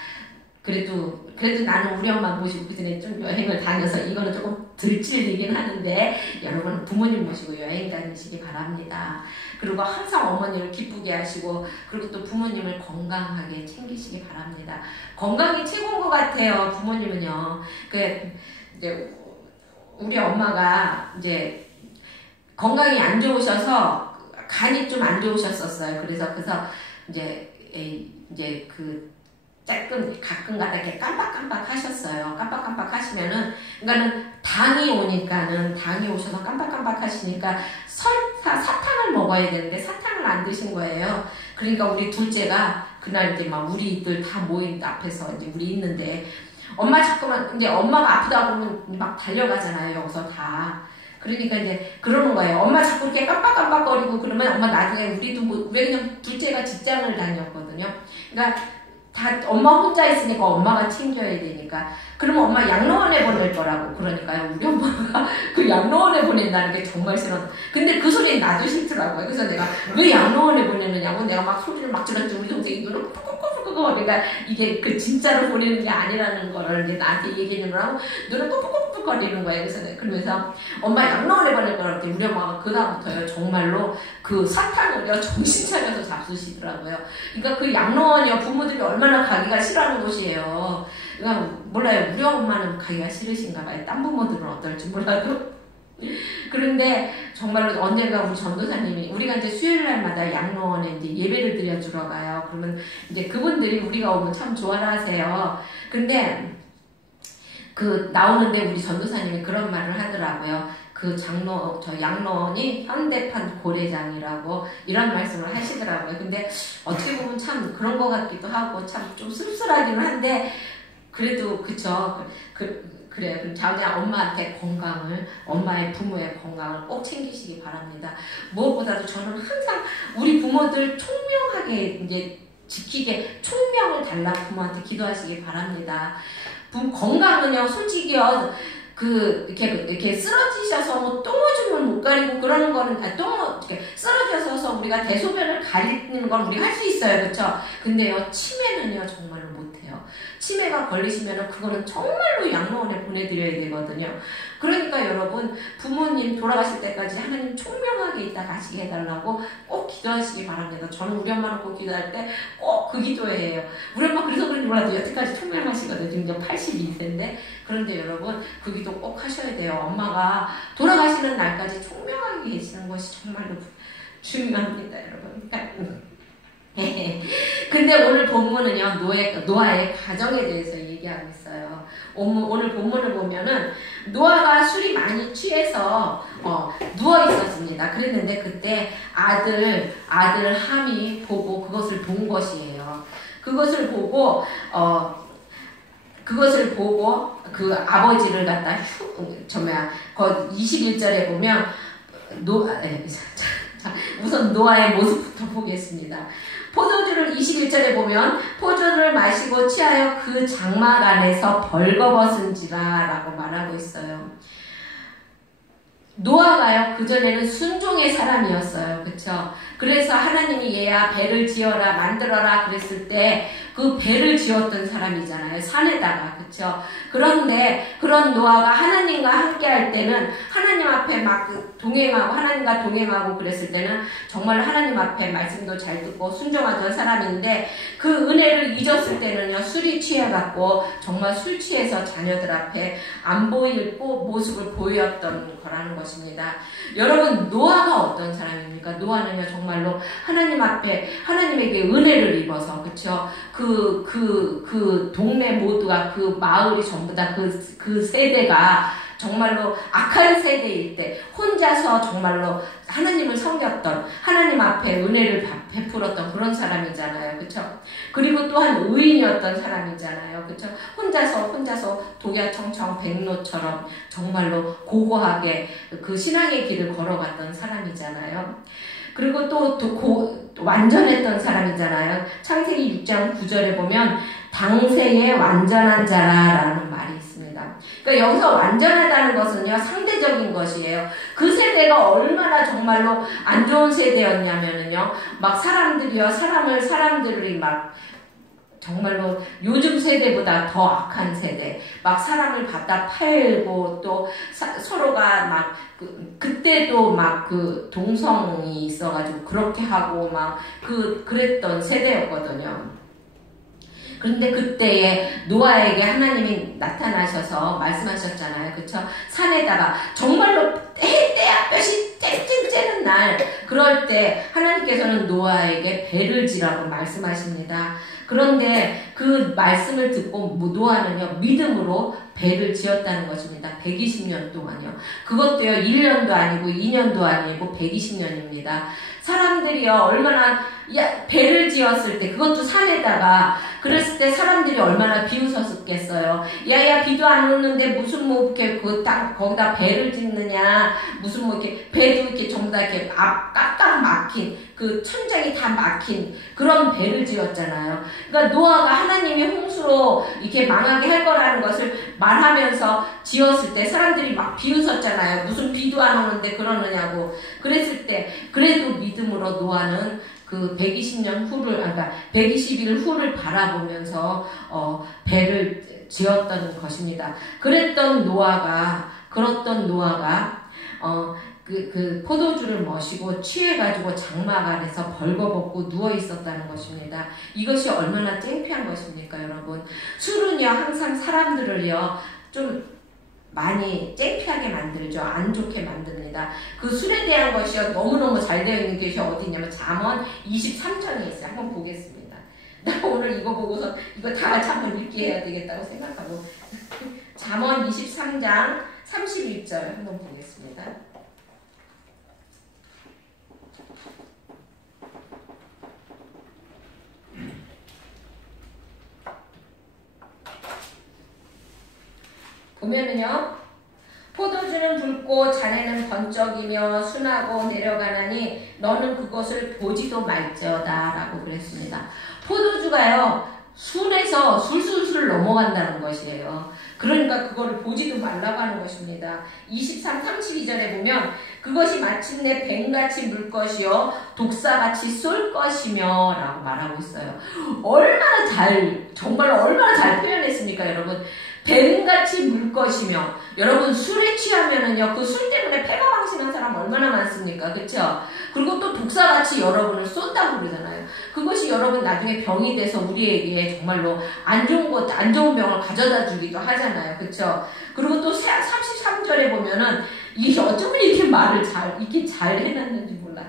그래도 나는 우리 엄마 모시고 그전에 좀 여행을 다녀서 이거는 조금 들찔리긴 하는데 여러분 부모님 모시고 여행 다니시기 바랍니다. 그리고 항상 어머니를 기쁘게 하시고 그리고 또 부모님을 건강하게 챙기시기 바랍니다. 건강이 최고인 것 같아요. 부모님은요. 이제 우리 엄마가 이제 건강이 안 좋으셔서 간이 좀 안 좋으셨었어요. 그래서 이제 가끔가다 이렇게 깜빡깜빡 하셨어요. 깜빡깜빡 하시면은, 그러니까는 당이 오셔서 깜빡깜빡 하시니까 사탕을 먹어야 되는데 사탕을 안 드신 거예요. 그러니까 우리 둘째가 그날 이제 막 우리들 다 모인 앞에서 이제 우리 있는데 엄마 자꾸만 이제 엄마가 아프다 그러면 막 달려가잖아요. 여기서 다. 그러니까 이제 그러는 거예요. 엄마 자꾸 이렇게 깜빡깜빡거리고 그러면 엄마 나중에 우리도 왜냐면 둘째가 직장을 다녔거든요. 그러니까 다 엄마 혼자 있으니까 엄마가 챙겨야 되니까. 그러면 엄마 양로원에 보낼 거라고. 그러니까요. 우리 엄마가 그 양로원에 보낸다는 게 정말 싫어. 근데 그 소리는 나도 싫더라고요. 그래서 내가 왜 양로원에 보내느냐고 내가 막 소리를 막 질렀지. 우리 동생이 눈을 꾹꾹꾹꾹 그러니까 이게 그 진짜로 보내는 게 아니라는 거를 이제 나한테 얘기하느라고 눈을 꾹꾹꾹꾹 거리는 거예요. 그러면서 엄마 양로원에 보낼 거라고 했더니 우리 엄마가 그다음부터요. 정말로 그 사탕을요. 정신 차려서 잡수시더라고요. 그러니까 그 양로원이요. 부모들이 얼마나 가기가 싫어하는 곳이에요. 그러니까 몰라요. 우리 엄마는 가기가 싫으신가 봐요. 딴 부모들은 어떨지 몰라도. 그런데 정말로 언젠가 우리 전도사님이 우리가 이제 수요일 날마다 양로원에 이제 예배를 드려주러 가요. 그러면 이제 그분들이 우리가 오면 참 좋아라 하세요. 근데 그 나오는데 우리 전도사님이 그런 말을 하더라고요. 그 저 양로원이 현대판 고래장이라고 이런 말씀을 하시더라고요. 근데 어떻게 보면 참 그런 것 같기도 하고 참 좀 씁쓸하기는 한데 그래도 그쵸. 그래요. 그럼 자녀 엄마한테 건강을, 엄마의 부모의 건강을 꼭 챙기시기 바랍니다. 무엇보다도 저는 항상 우리 부모들 총명하게 이제 지키게 총명을 달라고 부모한테 기도하시기 바랍니다. 건강은요, 솔직히요, 이렇게 쓰러지셔서 뭐 똥오줌을 못 가리고 그러는 거는, 이렇게 쓰러져서 우리가 대소변을 가리는 건 우리가 할 수 있어요. 그쵸? 근데요, 치매는요, 정말로 못해요. 치매가 걸리시면은 그거는 정말로 양로원에 보내드려야 되거든요. 그러니까 여러분, 부모님 돌아가실 때까지 하나님 총명하게 있다 가시게 해달라고 꼭 기도하시기 바랍니다. 저는 우리 엄마는 꼭 기도할 때 꼭 그 기도해요. 우리 엄마 그래서 그런지 몰라도 여태까지 총명하시거든요. 지금 이제 82세인데. 그런데 여러분, 그 기도 꼭 하셔야 돼요. 엄마가 돌아가시는 날까지 총명하게 계시는 것이 정말로 중요합니다, 여러분. 근데 오늘 본문은요, 노아의 가정에 대해서 얘기하고 있어요. 오늘 본문을 보면은, 노아가 술이 많이 취해서, 누워 있었습니다. 그랬는데, 그때 아들 함이 보고 그것을 본 것이에요. 그것을 보고, 그 아버지를 갖다 거 21절에 보면, 우선 노아의 모습부터 보겠습니다. 포도주를 21절에 보면 포도주를 마시고 취하여 그 장막 안에서 벌거벗은지라 라고 말하고 있어요. 노아가요, 그전에는 순종의 사람이었어요. 그쵸? 그래서 하나님이 얘야 배를 지어라 만들어라 그랬을 때 그 배를 지었던 사람이잖아요. 산에다가. 그쵸? 그런데 그런 노아가 하나님과 함께 할 때는 하나님 앞에 막 동행하고 하나님과 동행하고 그랬을 때는 정말 하나님 앞에 말씀도 잘 듣고 순종하던 사람인데 그 은혜를 잊었을 때는요, 술이 취해갖고 정말 술 취해서 자녀들 앞에 안 보일 모습을 보였던 거라는 것입니다. 여러분, 노아가 어떤 사람입니까? 노아는요, 정말로 하나님 앞에 하나님에게 은혜를 입어서, 그쵸? 그 동네 모두가, 그 마을이 전부 다 그 세대가 정말로 악한 세대일 때 혼자서 정말로 하나님을 섬겼던, 하나님 앞에 은혜를 베풀었던 그런 사람이잖아요. 그쵸? 그리고 또한 의인이었던 사람이잖아요. 그쵸? 혼자서 독야청청 백로처럼 정말로 고고하게 그 신앙의 길을 걸어갔던 사람이잖아요. 그리고 또 완전했던 사람이잖아요. 창세기 6장 9절에 보면 당생에 완전한 자라라는 말이 있습니다. 그러니까 여기서 완전하다는 것은요, 상대적인 것이에요. 그 세대가 얼마나 정말로 안 좋은 세대였냐면은요, 막 사람들이 막 정말로 요즘 세대보다 더 악한 세대, 막 사람을 갖다 팔고 또 서로가 막 그때도 막 그 동성이 있어가지고 그렇게 하고 막 그랬던 세대였거든요. 그런데 그때에 노아에게 하나님이 나타나셔서 말씀하셨잖아요. 그쵸? 산에다가 정말로 햇볕이 쨍쨍 쬐는 날, 그럴 때 하나님께서는 노아에게 배를 지라고 말씀하십니다. 그런데 그 말씀을 듣고 노아는요, 믿음으로 배를 지었다는 것입니다. 120년 동안요. 그것도요, 1년도 아니고 2년도 아니고 120년입니다. 사람들이요, 얼마나, 배를 지었을 때, 그것도 산에다가, 그랬을 때 사람들이 얼마나 비웃었겠어요. 야야, 비도 안 오는데 무슨 뭐 이렇게 거기다 배를 짓느냐, 무슨 뭐 이렇게, 배도 이렇게 전부 다 이렇게 깍깍 막힌, 그 천장이 다 막힌 그런 배를 지었잖아요. 그러니까 노아가 하나님이 홍수로 이렇게 망하게 할 거라는 것을 말하면서 지었을 때 사람들이 막 비웃었잖아요. 무슨 비도 안 오는데 그러느냐고. 그랬을 때, 그래도 믿음으로 노아는 그 120년 후를, 그러니까 120일 후를 바라보면서 배를 지었던 것입니다. 그랬던 노아가 그 포도주를 마시고 취해가지고 장막 아래서 벌거벗고 누워 있었다는 것입니다. 이것이 얼마나 창피한 것입니까, 여러분? 술은요, 항상 사람들을요, 좀 많이 창피하게 만들죠. 안 좋게 만듭니다. 그 술에 대한 것이요, 너무너무 잘 되어 있는 것이 어디냐면 잠언 23장에 있어요. 한번 보겠습니다. 나 오늘 이거 보고서 이거 다 같이 한번 읽게 해야 되겠다고 생각하고 잠언 23장 31절 한번 보겠습니다. 보면은요, 포도주는 붉고 잔해는 번쩍이며 순하고 내려가나니 너는 그것을 보지도 말지어다 라고 그랬습니다. 포도주가요, 술에서 술술술 넘어간다는 것이에요. 그러니까 그거를 보지도 말라고 하는 것입니다. 23, 32절에 보면 그것이 마침내 뱀같이 물 것이요 독사같이 쏠 것이며 라고 말하고 있어요. 정말 얼마나 잘 표현했습니까, 여러분? 뱀같이 물 것이며, 여러분 술에 취하면은요, 그 술 때문에 폐가 망신한 사람 얼마나 많습니까? 그쵸? 그리고 또 독사같이 여러분을 쏜다고 그러잖아요. 그것이 여러분 나중에 병이 돼서 우리에게 정말로 안 좋은 병을 가져다 주기도 하잖아요. 그쵸? 그리고 또 33절에 보면은, 이게 어쩌면 이렇게 잘 해놨는지 몰라.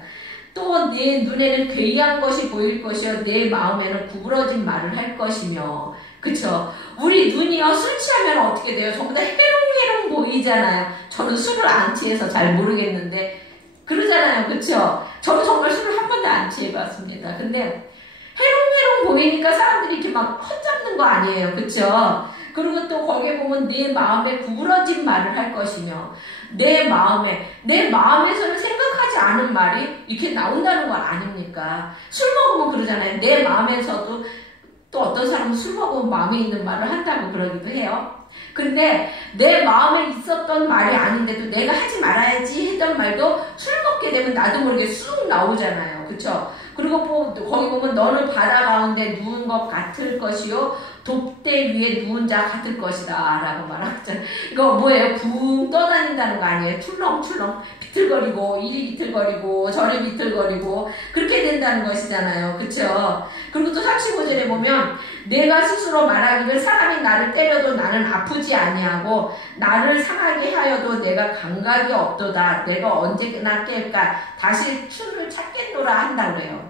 또 내 눈에는 괴이한 것이 보일 것이요 내 마음에는 구부러진 말을 할 것이며. 그쵸? 우리 눈이요, 술 취하면 어떻게 돼요? 전부 다 해롱해롱 보이잖아요. 저는 술을 안 취해서 잘 모르겠는데 그러잖아요. 그쵸? 저는 정말 술을 한 번도 안 취해봤습니다. 근데 해롱해롱 보이니까 사람들이 이렇게 막 헛잡는 거 아니에요. 그쵸? 그리고 또 거기에 보면 내 마음에 구부러진 말을 할 것이며, 내 마음에서는 생각하지 않은 말이 이렇게 나온다는 거 아닙니까? 술 먹으면 그러잖아요. 내 마음에서도 또 어떤 사람은 술 먹으면 마음에 있는 말을 한다고 그러기도 해요. 근데 내 마음에 있었던 말이 아닌데도 내가 하지 말아야지 했던 말도 술 먹게 되면 나도 모르게 쑥 나오잖아요. 그쵸? 그리고 거기 보면 너는 바다 가운데 누운 것 같을 것이요 돛대 위에 누운 자 같을 것이다 라고 말하잖아요. 이거 뭐예요? 붕 떠다닌다는 거 아니에요? 출렁출렁 비틀거리고 이리 비틀거리고 저리 비틀거리고 그렇게 된다는 것이잖아요. 그쵸? 그리고 또 35절에 보면 내가 스스로 말하기를 사람이 나를 때려도 나는 아프지 아니하고 나를 상하게 하여도 내가 감각이 없도다. 내가 언제나 깰까 다시 춤을 찾겠노라 한다 그래요.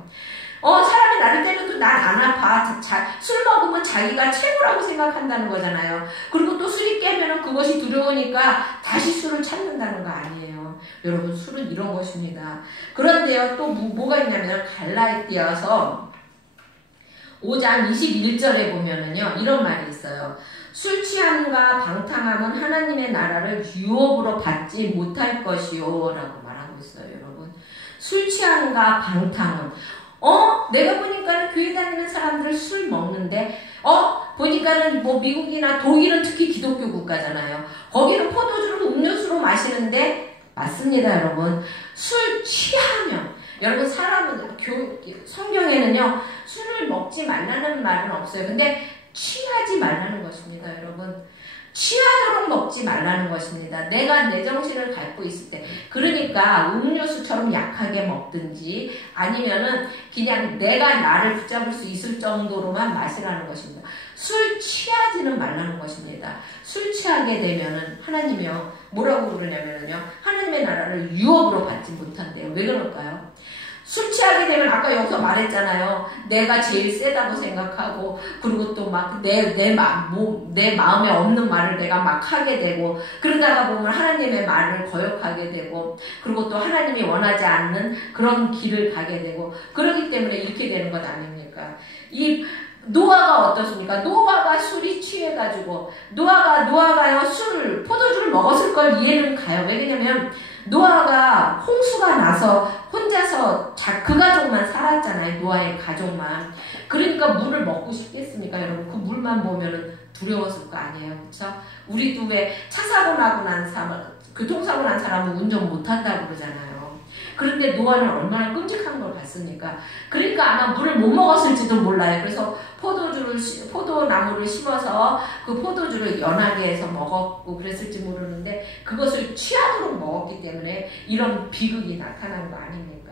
사람이 나를 때려도 난 안 아파. 술 먹으면 자기가 최고라고 생각한다는 거잖아요. 그리고 또 술이 깨면은 그것이 두려우니까 다시 술을 찾는다는 거 아니에요. 여러분, 술은 이런 것입니다. 그런데요, 또 뭐가 있냐면 갈라디아서 5장 21절에 보면은요, 이런 말이 있어요. 술 취함과 방탕함은 하나님의 나라를 유업으로 받지 못할 것이요 라고 말하고 있어요. 여러분, 술 취함과 방탕은 내가 보니까 교회 다니는 사람들 술 먹는데 보니까는 뭐 미국이나 독일은 특히 기독교 국가잖아요. 거기는 포도주를 음료수로 마시는데 맞습니다, 여러분. 술 취하면 여러분 사람은 성경에는요 술을 먹지 말라는 말은 없어요. 근데 취하지 말라는 것입니다, 여러분. 취하도록 먹지 말라는 것입니다. 내가 내 정신을 갖고 있을 때, 그러니까 음료수처럼 약하게 먹든지 아니면은 그냥 내가 나를 붙잡을 수 있을 정도로만 마시라는 것입니다. 술 취하지는 말라는 것입니다. 술 취하게 되면은 하나님이요 뭐라고 그러냐면요 하나님의 나라를 유업으로 받지 못한대요. 왜 그럴까요? 술 취하게 되면 아까 여기서 말했잖아요. 내가 제일 세다고 생각하고 그리고 또 막 내 마음에 없는 말을 내가 막 하게 되고 그러다가 보면 하나님의 말을 거역하게 되고 그리고 또 하나님이 원하지 않는 그런 길을 가게 되고 그렇기 때문에 이렇게 되는 것 아닙니까? 이 노아가 어떻습니까? 노아가 술이 취해가지고 노아가요 포도주를 먹었을 걸 이해는 가요. 왜냐면 노아가 홍수가 나서 혼자서 그 가족만 살았잖아요. 노아의 가족만. 그러니까 물을 먹고 싶겠습니까, 여러분? 그 물만 보면은 두려웠을 거 아니에요, 그렇죠? 우리도 왜 차 사고 나고 난 사람, 교통사고 난 사람은 운전 못한다고 그러잖아요. 그런데 노아는 얼마나 끔찍한 걸 봤습니까? 그러니까 아마 물을 못 먹었을지도 몰라요. 그래서 포도나무를 심어서 그 포도주를 연하게 해서 먹었고 그랬을지 모르는데 그것을 취하도록 먹었기 때문에 이런 비극이 나타난 거 아닙니까?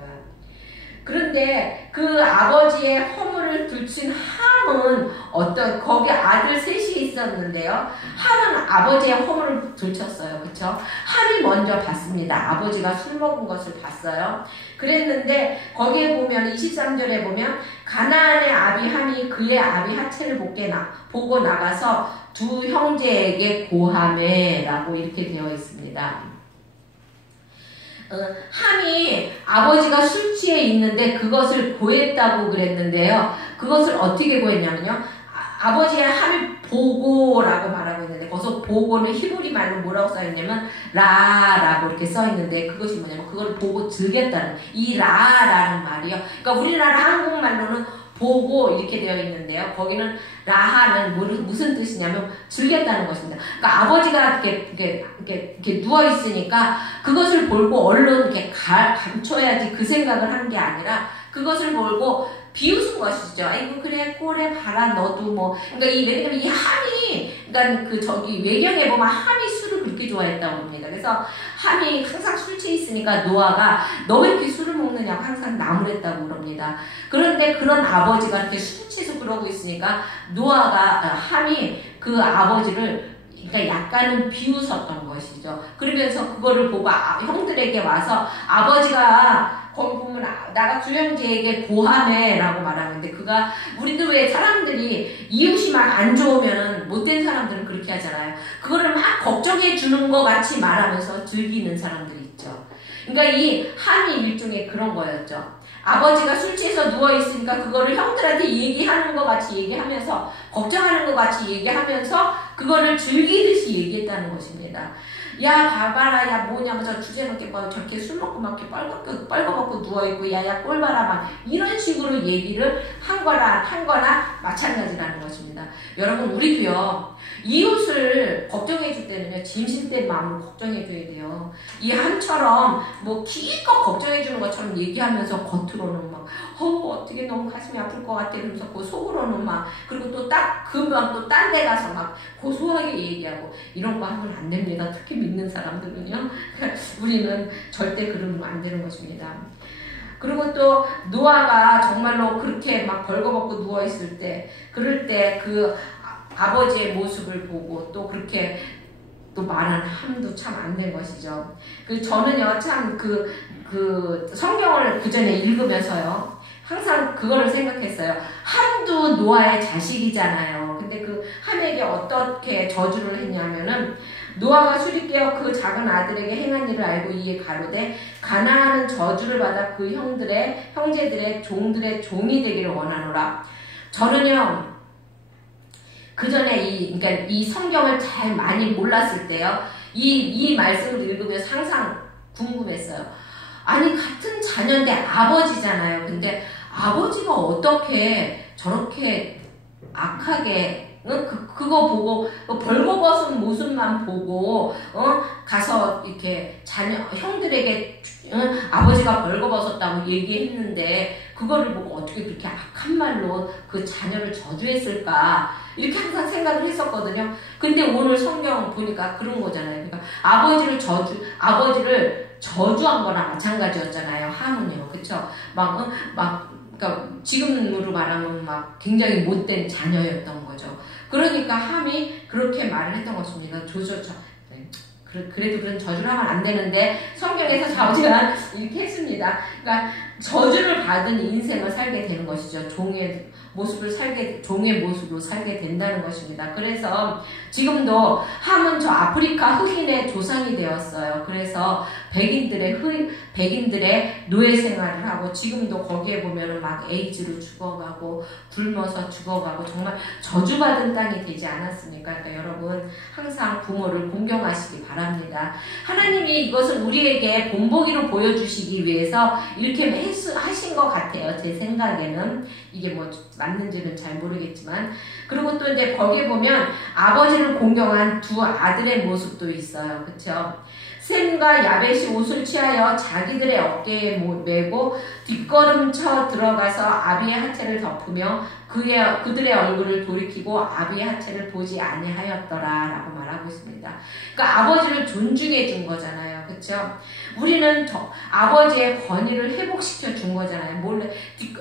그런데 그 아버지의 허물을 들친 함은 거기 아들 셋이 있었는데요. 함은 아버지의 허물을 들쳤어요. 그쵸? 함이 먼저 봤습니다. 아버지가 술 먹은 것을 봤어요. 그랬는데 거기에 보면 23절에 보면 가나안의 아비 함이 그의 아비 하체를 보고 나가서 두 형제에게 고하매 라고 이렇게 되어 있습니다. 함이 아버지가 술 취해 있는데 그것을 고했다고 그랬는데요. 그것을 어떻게 고했냐면요. 아버지의 함이 보고라고 말하고 있는데 거기서 보고는 히브리 말로 뭐라고 써있냐면 라라고 이렇게 써있는데 그것이 뭐냐면 그걸 보고 즐겼다는 이 라라는 말이요. 그러니까 우리나라 한국말로는 보고 이렇게 되어 있는데요. 거기는 라하는 무슨 뜻이냐면 즐겼다는 것입니다. 그러니까 아버지가 이렇게 누워 있으니까 그것을 보고 얼른 이렇게 감춰야지 그 생각을 한 게 아니라 그것을 보고 비웃은 것이죠. 아이고 그래 꼴에 봐라 너도 뭐. 그러니까 왜냐면 이 함이 그러니까 외경에 보면 함이 술을 그렇게 좋아했다고 합니다. 그래서 함이 항상 술 취해 있으니까 노아가 너 왜 이렇게 술을 먹느냐고 항상 나무랬다고 그럽니다. 그런데 그런 아버지가 이렇게 술 취해서 그러고 있으니까 함이 그 아버지를 그러니까 약간은 비웃었던 것이죠. 그러면서 그거를 보고 형들에게 와서 아버지가 거기 보면 나가 두 형제에게 고하매 라고 말하는데 우리도 왜 사람들이 이웃이 막 안 좋으면 못된 사람들은 그렇게 하잖아요. 그거를 막 걱정해 주는 것 같이 말하면서 즐기는 사람들이 있죠. 그러니까 이 함이 일종의 그런 거였죠. 아버지가 술 취해서 누워있으니까 그거를 형들한테 얘기하는 것 같이 얘기하면서 걱정하는 것 같이 얘기하면서 그거를 즐기듯이 얘기했다는 것입니다. 야 봐봐라 야 뭐냐고 저 주제넘게 저렇게 술 먹고 막 이렇게 빨궈먹고 누워있고 야야 꼴 봐라 막 이런 식으로 얘기를 한 거나 마찬가지라는 것입니다. 여러분 우리도요 이웃을 걱정해 줄 때는요 진실된 마음으로 걱정해 줘야 돼요. 이 함처럼 뭐 기껏 걱정해 주는 것처럼 얘기하면서 겉으로는 막 어떻게 너무 가슴이 아플 것 같아 그러면서 그 속으로는 막 그리고 또 딱 금방 또 딴 데 가서 막 고소하게 얘기하고 이런 거 하면 안 됩니다. 특히 믿는 사람들은요. 우리는 절대 그러면 안 되는 것입니다. 그리고 또 노아가 정말로 그렇게 막 벌거벗고 누워있을 때 그럴 때 그 아버지의 모습을 보고 또 그렇게 또 말하는 함도 참 안 된 것이죠. 저는요 참 그 성경을 그 전에 읽으면서요 항상 그거를 생각했어요. 함도 노아의 자식이잖아요. 근데 그 함에게 어떻게 저주를 했냐면은 노아가 술이 깨어 그 작은 아들에게 행한 일을 알고 이에 가로되 가나안은 저주를 받아 그 형제들의 종들의 종이 되기를 원하노라. 저는요 그 전에 그러니까 이 성경을 잘 많이 몰랐을 때요 이 말씀을 읽으면서 항상 궁금했어요. 아니 같은 자녀인데 아버지잖아요. 근데 아버지가 어떻게 저렇게 악하게 그거 보고 벌거벗은 모습만 보고 가서 이렇게 형들에게 아버지가 벌거벗었다고 얘기했는데 그거를 보고 어떻게 그렇게 악한 말로 그 자녀를 저주했을까 이렇게 항상 생각을 했었거든요. 근데 오늘 성경 보니까 그런 거잖아요. 그러니까 아버지를 저주한 거나 마찬가지였잖아요. 함은요, 그쵸? 그러니까 지금으로 말하면 막 굉장히 못된 자녀였던 거죠. 그러니까 함이 그렇게 말을 했던 것입니다. 그래도 그런 저주를 하면 안 되는데 성경에서 좌우지간 이렇게 했습니다. 그러니까 저주를 받은 인생을 살게 되는 것이죠. 종의 모습으로 살게 된다는 것입니다. 그래서 지금도 함은 저 아프리카 흑인의 조상이 되었어요. 그래서 백인들의 노예 생활을 하고 지금도 거기에 보면은 막 에이즈로 죽어가고 굶어서 죽어가고 정말 저주받은 땅이 되지 않았습니까? 그러니까 여러분 항상 부모를 공경하시기 바랍니다. 하나님이 이것을 우리에게 본보기로 보여주시기 위해서 이렇게 하신 것 같아요. 제 생각에는 이게 뭐 맞는지는 잘 모르겠지만 그리고 또 이제 거기에 보면 아버지를 공경한 두 아들의 모습도 있어요. 그렇죠? 셈과 야벳이 옷을 취하여 자기들의 어깨에 메고 뒷걸음쳐 들어가서 아비의 하체를 덮으며 그들의 얼굴을 돌이키고 아비의 하체를 보지 아니하였더라 라고 말하고 있습니다. 그러니까 아버지를 존중해 준 거잖아요. 그렇죠? 우리는 아버지의 권위를 회복시켜 준 거잖아요. 몰래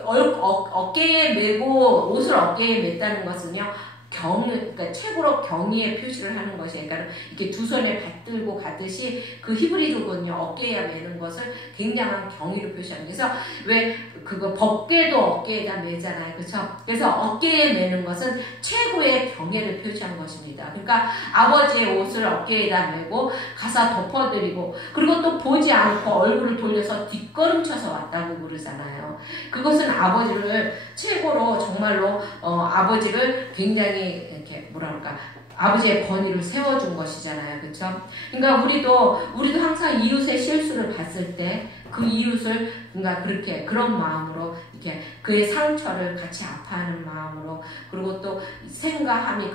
어깨에 메고 옷을 어깨에 맸다는 것은요. 그러니까 최고로 경의의 표시를 하는 것이에요. 그러니까 이렇게 두 손에 받들고 가듯이 그 히브리족은요 어깨에 매는 것을 굉장한 경의로 표시하는. 그래서 왜 그거 법궤도 어깨에다 매잖아요, 그렇죠? 그래서 어깨에 매는 것은 최고의 경애를 표시한 것입니다. 그러니까 아버지의 옷을 어깨에다 메고 가서 덮어드리고 그리고 또 보지 않고 얼굴을 돌려서 뒷걸음쳐서 왔다고 그러잖아요. 그것은 아버지를 최고로 정말로 아버지를 굉장히 이렇게 뭐랄까 아버지의 권위를 세워준 것이잖아요. 그렇죠? 그러니까 우리도 항상 이웃의 실수를 봤을 때 그 이웃을 그러니까 그런 마음으로 이렇게 그의 상처를 같이 아파하는 마음으로 그리고 또 셈과 함이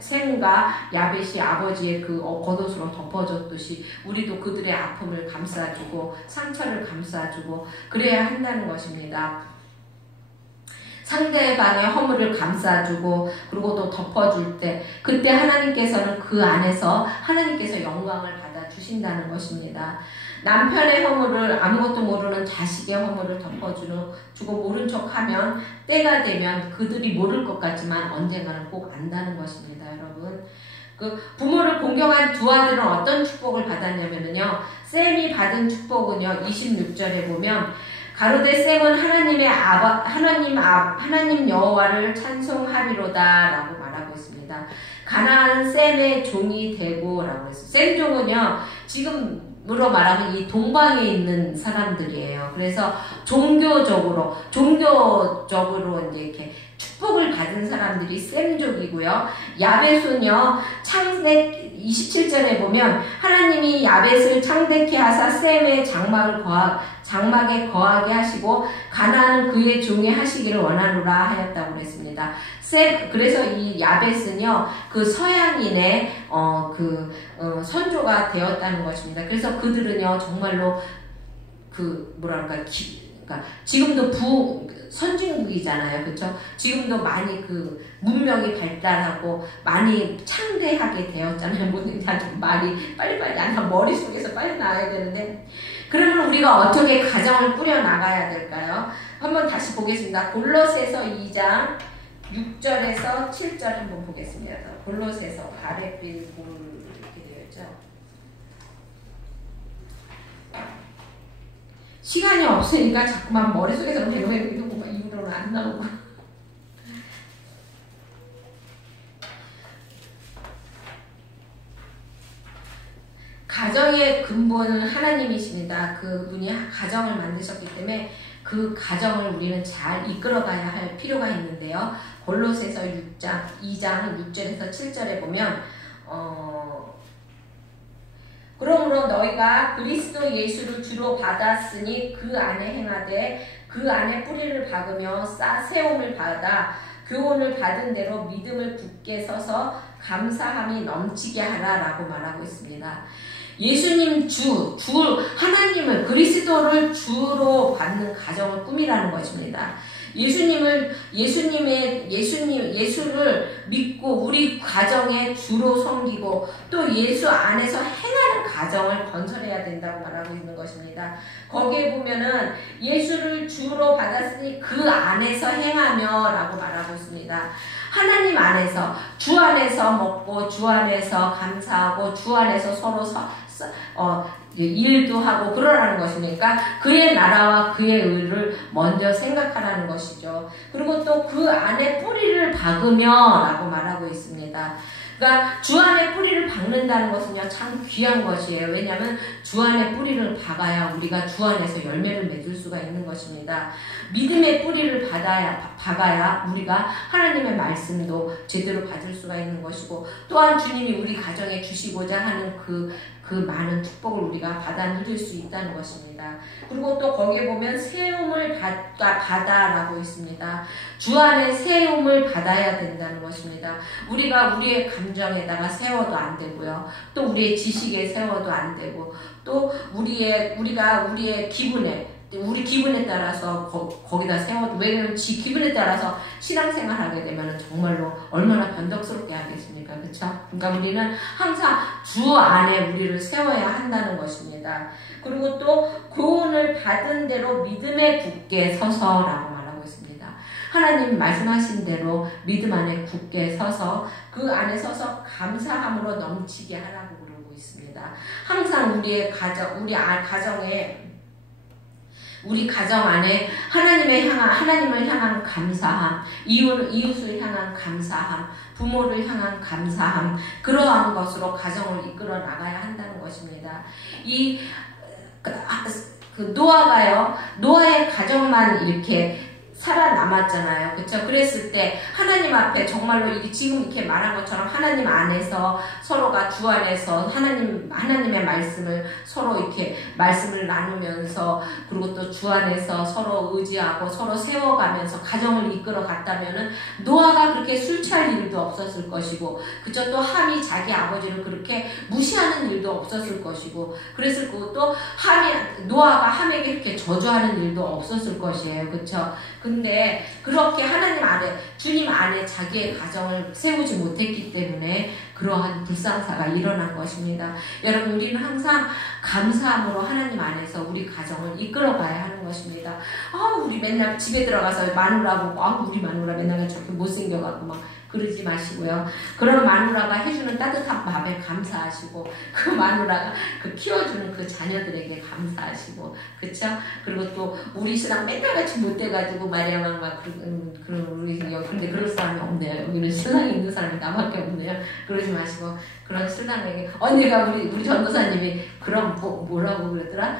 셈과 야벳이 아버지의 그 겉옷으로 덮어줬듯이 우리도 그들의 아픔을 감싸주고 상처를 감싸주고 그래야 한다는 것입니다. 상대방의 허물을 감싸주고 그리고 또 덮어줄 때 그때 하나님께서는 그 안에서 하나님께서 영광을 받아 주신다는 것입니다. 남편의 허물을 아무것도 모르는 자식의 허물을 덮어주고 모른 척하면 때가 되면 그들이 모를 것 같지만 언젠가는 꼭 안다는 것입니다. 여러분 그 부모를 공경한 두 아들은 어떤 축복을 받았냐면요. 셈이 받은 축복은요. 26절에 보면 가로되 셈은 하나님 여호와를 찬송하리로다 라고 말하고 있습니다. 가나안은 셈의 종이 되고 라고 했어요. 셈 종은요 지금으로 말하면 이 동방에 있는 사람들이에요. 그래서 종교적으로 이제 이렇게 축복을 받은 사람들이 셈족이고요. 야벳은요 27절에 보면 하나님이 야벳을 창대케 하사 셈의 장막에 거하게 하시고 가나안은 그의 종이 하시기를 원하노라 하였다고 그랬습니다. 그래서 이 야벳은요 그 서양인의 선조가 되었다는 것입니다. 그래서 그들은요 정말로 그러니까 지금도 선진국이잖아요. 그렇죠? 지금도 많이 그 문명이 발달하고 많이 창대하게 되었잖아요. 뭐든지 말이 빨리빨리 안 머릿속에서 빨리 나와야 되는데 그러면 우리가 어떻게 가정을 꾸려나가야 될까요? 한번 다시 보겠습니다. 골로새서 2장 6절에서 7절 한번 보겠습니다. 골로새서 가래빛 골 이렇게 되어 있죠. 시간이 없으니까 자꾸만 머릿속에서 배우고 막 이후로는 안 나오고 가정의 근본은 하나님이십니다. 그분이 가정을 만드셨기 때문에 그 가정을 우리는 잘 이끌어가야 할 필요가 있는데요. 골로새서 2장 6절에서 7절에 보면 그러므로 너희가 그리스도 예수를 주로 받았으니 그 안에 행하되 그 안에 뿌리를 박으며 세움을 받아 교훈을 받은 대로 믿음을 굳게 서서 감사함이 넘치게 하라라고 말하고 있습니다. 예수님 하나님을 그리스도를 주로 받는 가정을 꾸미라는 것입니다. 예수를 믿고 우리 가정의 주로 섬기고 또 예수 안에서 행하는 가정을 건설해야 된다고 말하고 있는 것입니다. 거기에 보면은 예수를 주로 받았으니 그 안에서 행하며 라고 말하고 있습니다. 하나님 안에서 주 안에서 먹고 주 안에서 감사하고 주 안에서 서로 일도 하고 그러라는 것이니까 그의 나라와 그의 의를 먼저 생각하라는 것이죠. 그리고 또 그 안에 뿌리를 박으며 라고 말하고 있습니다. 그러니까 주 안에 뿌리를 박는다는 것은요 참 귀한 것이에요. 왜냐하면 주 안에 뿌리를 박아야 우리가 주 안에서 열매를 맺을 수가 있는 것입니다. 믿음의 뿌리를 박아야 우리가 하나님의 말씀도 제대로 받을 수가 있는 것이고, 또한 주님이 우리 가정에 주시고자 하는 그 많은 축복을 우리가 받아 누릴 수 있다는 것입니다. 그리고 또 거기에 보면 세움을 받아라고 있습니다. 주 안에 세움을 받아야 된다는 것입니다. 우리가 우리의 감정에다가 세워도 안 되고요. 또 우리의 지식에 세워도 안 되고, 또 우리가 우리의 우리 기분에 따라서 거기다 세워도, 왜냐면 기분에 따라서 신앙생활 하게 되면 정말로 얼마나 변덕스럽게 하겠습니까? 그렇죠? 그러니까 우리는 항상 주 안에 우리를 세워야 한다는 것입니다. 그리고 또 교훈을 받은 대로 믿음에 굳게 서서라고 말하고 있습니다. 하나님 말씀하신 대로 믿음 안에 굳게 서서 그 안에 서서 감사함으로 넘치게 하라고 그러고 있습니다. 항상 우리 가정 안에 하나님을 향한 감사함, 이웃을 향한 감사함, 부모를 향한 감사함, 그러한 것으로 가정을 이끌어 나가야 한다는 것입니다. 노아의 가정만 이렇게 살아남았잖아요. 그렇죠? 그랬을 때 하나님 앞에 정말로 지금 이렇게 말한 것처럼 하나님 안에서 서로가 주 안에서 하나님의 말씀을 서로 이렇게 말씀을 나누면서, 그리고 또 주 안에서 서로 의지하고 서로 세워가면서 가정을 이끌어 갔다면은 노아가 그렇게 술 취할 일도 없었을 것이고, 그쵸? 또 함이 자기 아버지를 그렇게 무시하는 일도 없었을 것이고, 그랬을 거고, 또 노아가 함에게 이렇게 저주하는 일도 없었을 것이에요. 그쵸? 근데 그렇게 하나님 안에, 주님 안에 자기의 가정을 세우지 못했기 때문에 그러한 불상사가 일어난 것입니다. 여러분, 우리는 항상 감사함으로 하나님 안에서 우리 가정을 이끌어가야 하는 것입니다. 우리 맨날 집에 들어가서 마누라고, 우리 마누라 맨날 저렇게 못생겨갖고 막 그러지 마시고요. 그런 마누라가 해주는 따뜻한 밥에 감사하시고, 그 마누라가 키워주는 그 자녀들에게 감사하시고, 그쵸? 그리고 또 우리 신랑 맨날 같이 못돼가지고 말이야 근데 그럴 사람이 없네요. 여기는 신랑이 있는 사람이 나밖에 없네요. 그러지 마시고, 그런 신랑에게 언니가 우리 전도사님이 그럼 뭐라고 그랬더라?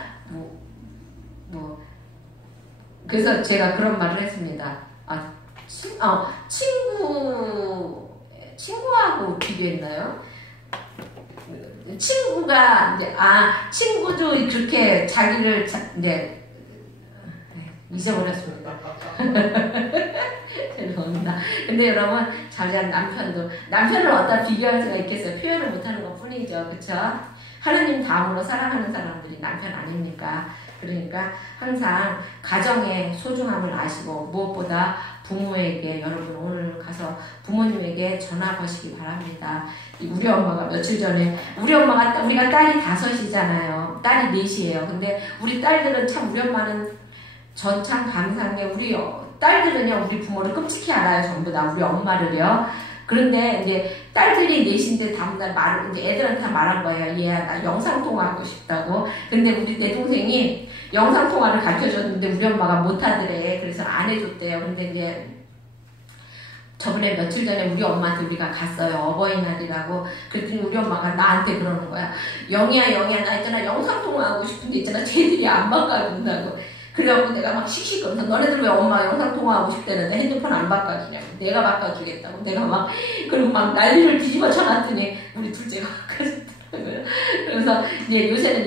그래서 제가 그런 말을 했습니다. 친구하고 비교했나요? 친구도 그렇게 자기를 잊어버렸습니다. 죄송합니다. 근데 여러분, 잠깐 남편을 어디다 비교할 수가 있겠어요? 표현을 못하는 것 뿐이죠. 그쵸? 하나님 다음으로 사랑하는 사람들이 남편 아닙니까? 그러니까 항상 가정의 소중함을 아시고, 무엇보다 부모에게, 여러분 오늘 가서 부모님에게 전화 거시기 바랍니다. 우리 엄마가 며칠 전에, 우리가 딸이 5이잖아요. 딸이 4이에요. 근데 우리 딸들은 참, 우리 엄마는 전 참 감사한 게, 우리 딸들은요, 우리 부모를 끔찍히 알아요. 전부 다 우리 엄마를요. 그런데 이제 딸들이 4인데 다음날 이제 애들한테 다 말한 거예요. 얘야, 나 영상통화하고 싶다고. 근데 내 동생이 영상통화를 가르쳐줬는데 우리 엄마가 못하더래. 그래서 안 해줬대요. 근데 이제 저번에 며칠 전에 우리 엄마한테 우리가 갔어요. 어버이날이라고. 그랬더니 우리 엄마가 나한테 그러는 거야. 영희야, 나 있잖아, 영상통화하고 싶은데 있잖아, 쟤들이 안 바꿔준다고. 그래갖고 내가 막 씩씩거려서, 너네들 왜 엄마 영상통화하고 싶다는데 핸드폰 안 바꿔주냐고. 내가 바꿔주겠다고. 그리고 막 난리를 뒤집어 쳐놨더니 우리 둘째가 바꿔줬더라고요. 그래서 이제 요새는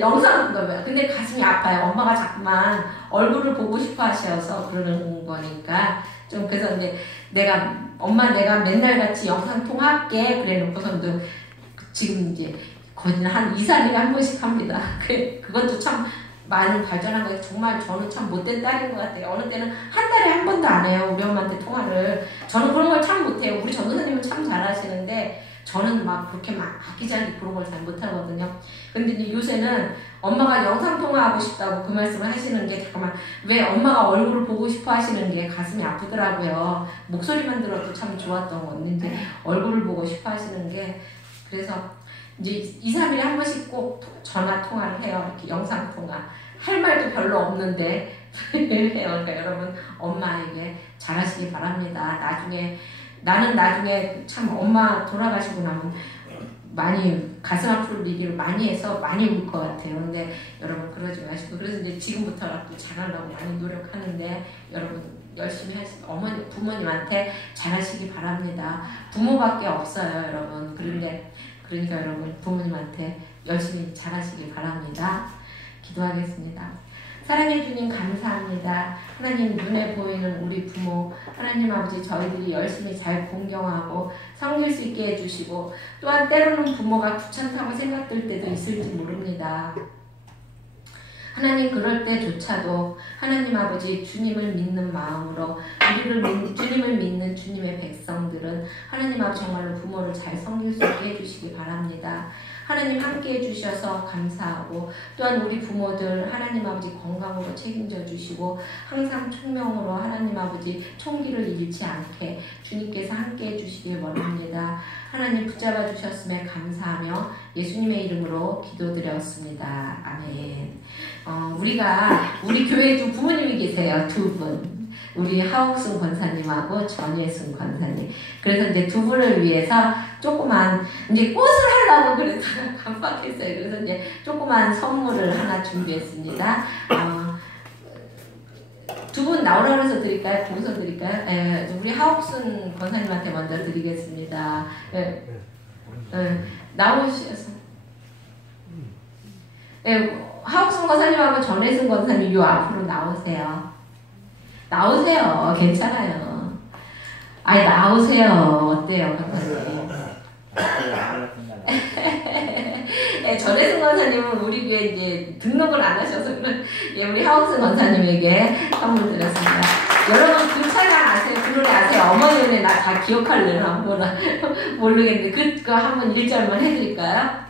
근데 가슴이 아파요. 엄마가 자꾸만 얼굴을 보고 싶어 하셔서 그러는 거니까. 좀 그래서 이제 내가 맨날 같이 영상통화할게. 그래 놓고선도 지금 이제 거의 한 2-3일에 한 번씩 합니다. 그것도 참 많은 발전한 거예요. 정말 저는 참 못된 딸인 것 같아요. 어느 때는 한 달에 한 번도 안 해요. 우리 엄마한테 통화를. 저는 그런 걸 참 못해요. 우리 전도사님은 참 잘하시는데 저는 막 그렇게 막 아기자기 그런 걸 잘 못하거든요. 근데 이제 요새는 엄마가 영상통화하고 싶다고 그 말씀을 하시는 게, 잠깐만, 왜 엄마가 얼굴을 보고 싶어 하시는 게 가슴이 아프더라고요. 목소리만 들어도 참 좋았던 건데 얼굴을 보고 싶어 하시는 게. 그래서 이제 2, 3일에 한 번씩 꼭 전화 통화를 해요. 이렇게 영상 통화. 할 말도 별로 없는데 해요. 그러니까 여러분 엄마에게 잘하시기 바랍니다. 나는 나중에 참 엄마 돌아가시고 나면 많이 가슴 아플 얘기를 많이 해서 많이 울 것 같아요. 근데 여러분 그러지 마시고, 그래서 이제 지금부터라도 잘하려고 많이 노력하는데 여러분 열심히 어머니 부모님한테 잘하시기 바랍니다. 부모밖에 없어요, 여러분. 그러니까 여러분 부모님한테 열심히 잘하시기 바랍니다. 기도하겠습니다. 사랑해 주님 감사합니다. 하나님 눈에 보이는 우리 부모 하나님 아버지 저희들이 열심히 잘 공경하고 섬길 수 있게 해주시고, 또한 때로는 부모가 귀찮다고 생각될 때도 있을지 모릅니다. 하나님 그럴 때조차도 하나님 아버지 주님을 믿는 마음으로 주님을 믿는 주님의 백성들은 하나님 아버지 정말로 부모를 잘 섬길 수 있게 해주시기 바랍니다. 하나님 함께 해주셔서 감사하고, 또한 우리 부모들 하나님 아버지 건강으로 책임져 주시고 항상 총명으로 하나님 아버지 총기를 잃지 않게 주님께서 함께 해주시길 원합니다. 하나님 붙잡아 주셨음에 감사하며 예수님의 이름으로 기도드렸습니다. 아멘. 우리 교회에도 부모님이 계세요. 두 분. 우리 하옥순 권사님하고 전예순 권사님. 그래서 이제 두 분을 위해서 조그만 이제 꽃을 하려고 그랬다가 깜빡했어요. 그래서 이제 조그만 선물을 하나 준비했습니다. 두 분 나오라고 해서 드릴까요? 보고서 드릴까요? 우리 하옥순 권사님한테 먼저 드리겠습니다. 나오셔서. 하옥순 권사님하고 전혜순 권사님 요 앞으로 나오세요. 나오세요. 괜찮아요. 아니 나오세요. 어때요, 권사님? 네, 전혜순 권사님은 우리 교회 이제 등록을 안 하셔서 우리 하옥순 권사님에게 선물 드렸습니다. 여러분 그 차가 아세요? 그 노래 아세요? 어머니 은혜 나 다 기억할래나 뭐라 모르겠는데 그 한번 1절만 해드릴까요?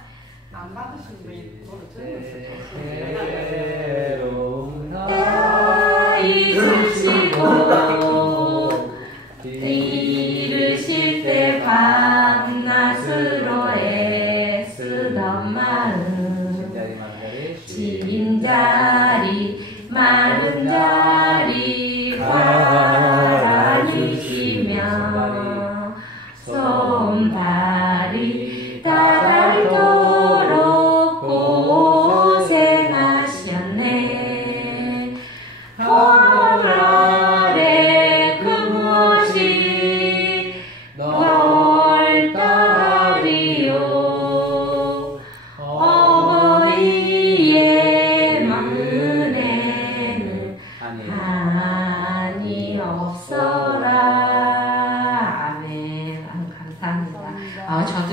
안 받으신 분이 노래 들으셨어요. 이르실 때 밤낮으로 애쓰던 마음, 진 자리 마른 자리 바라주시며 손발이 따라도록 고생하셨네. 오늘의 그 무엇이 널 따리요. 어머니의 마음에는 한이 없어라. 아멘. 감사합니다. 저도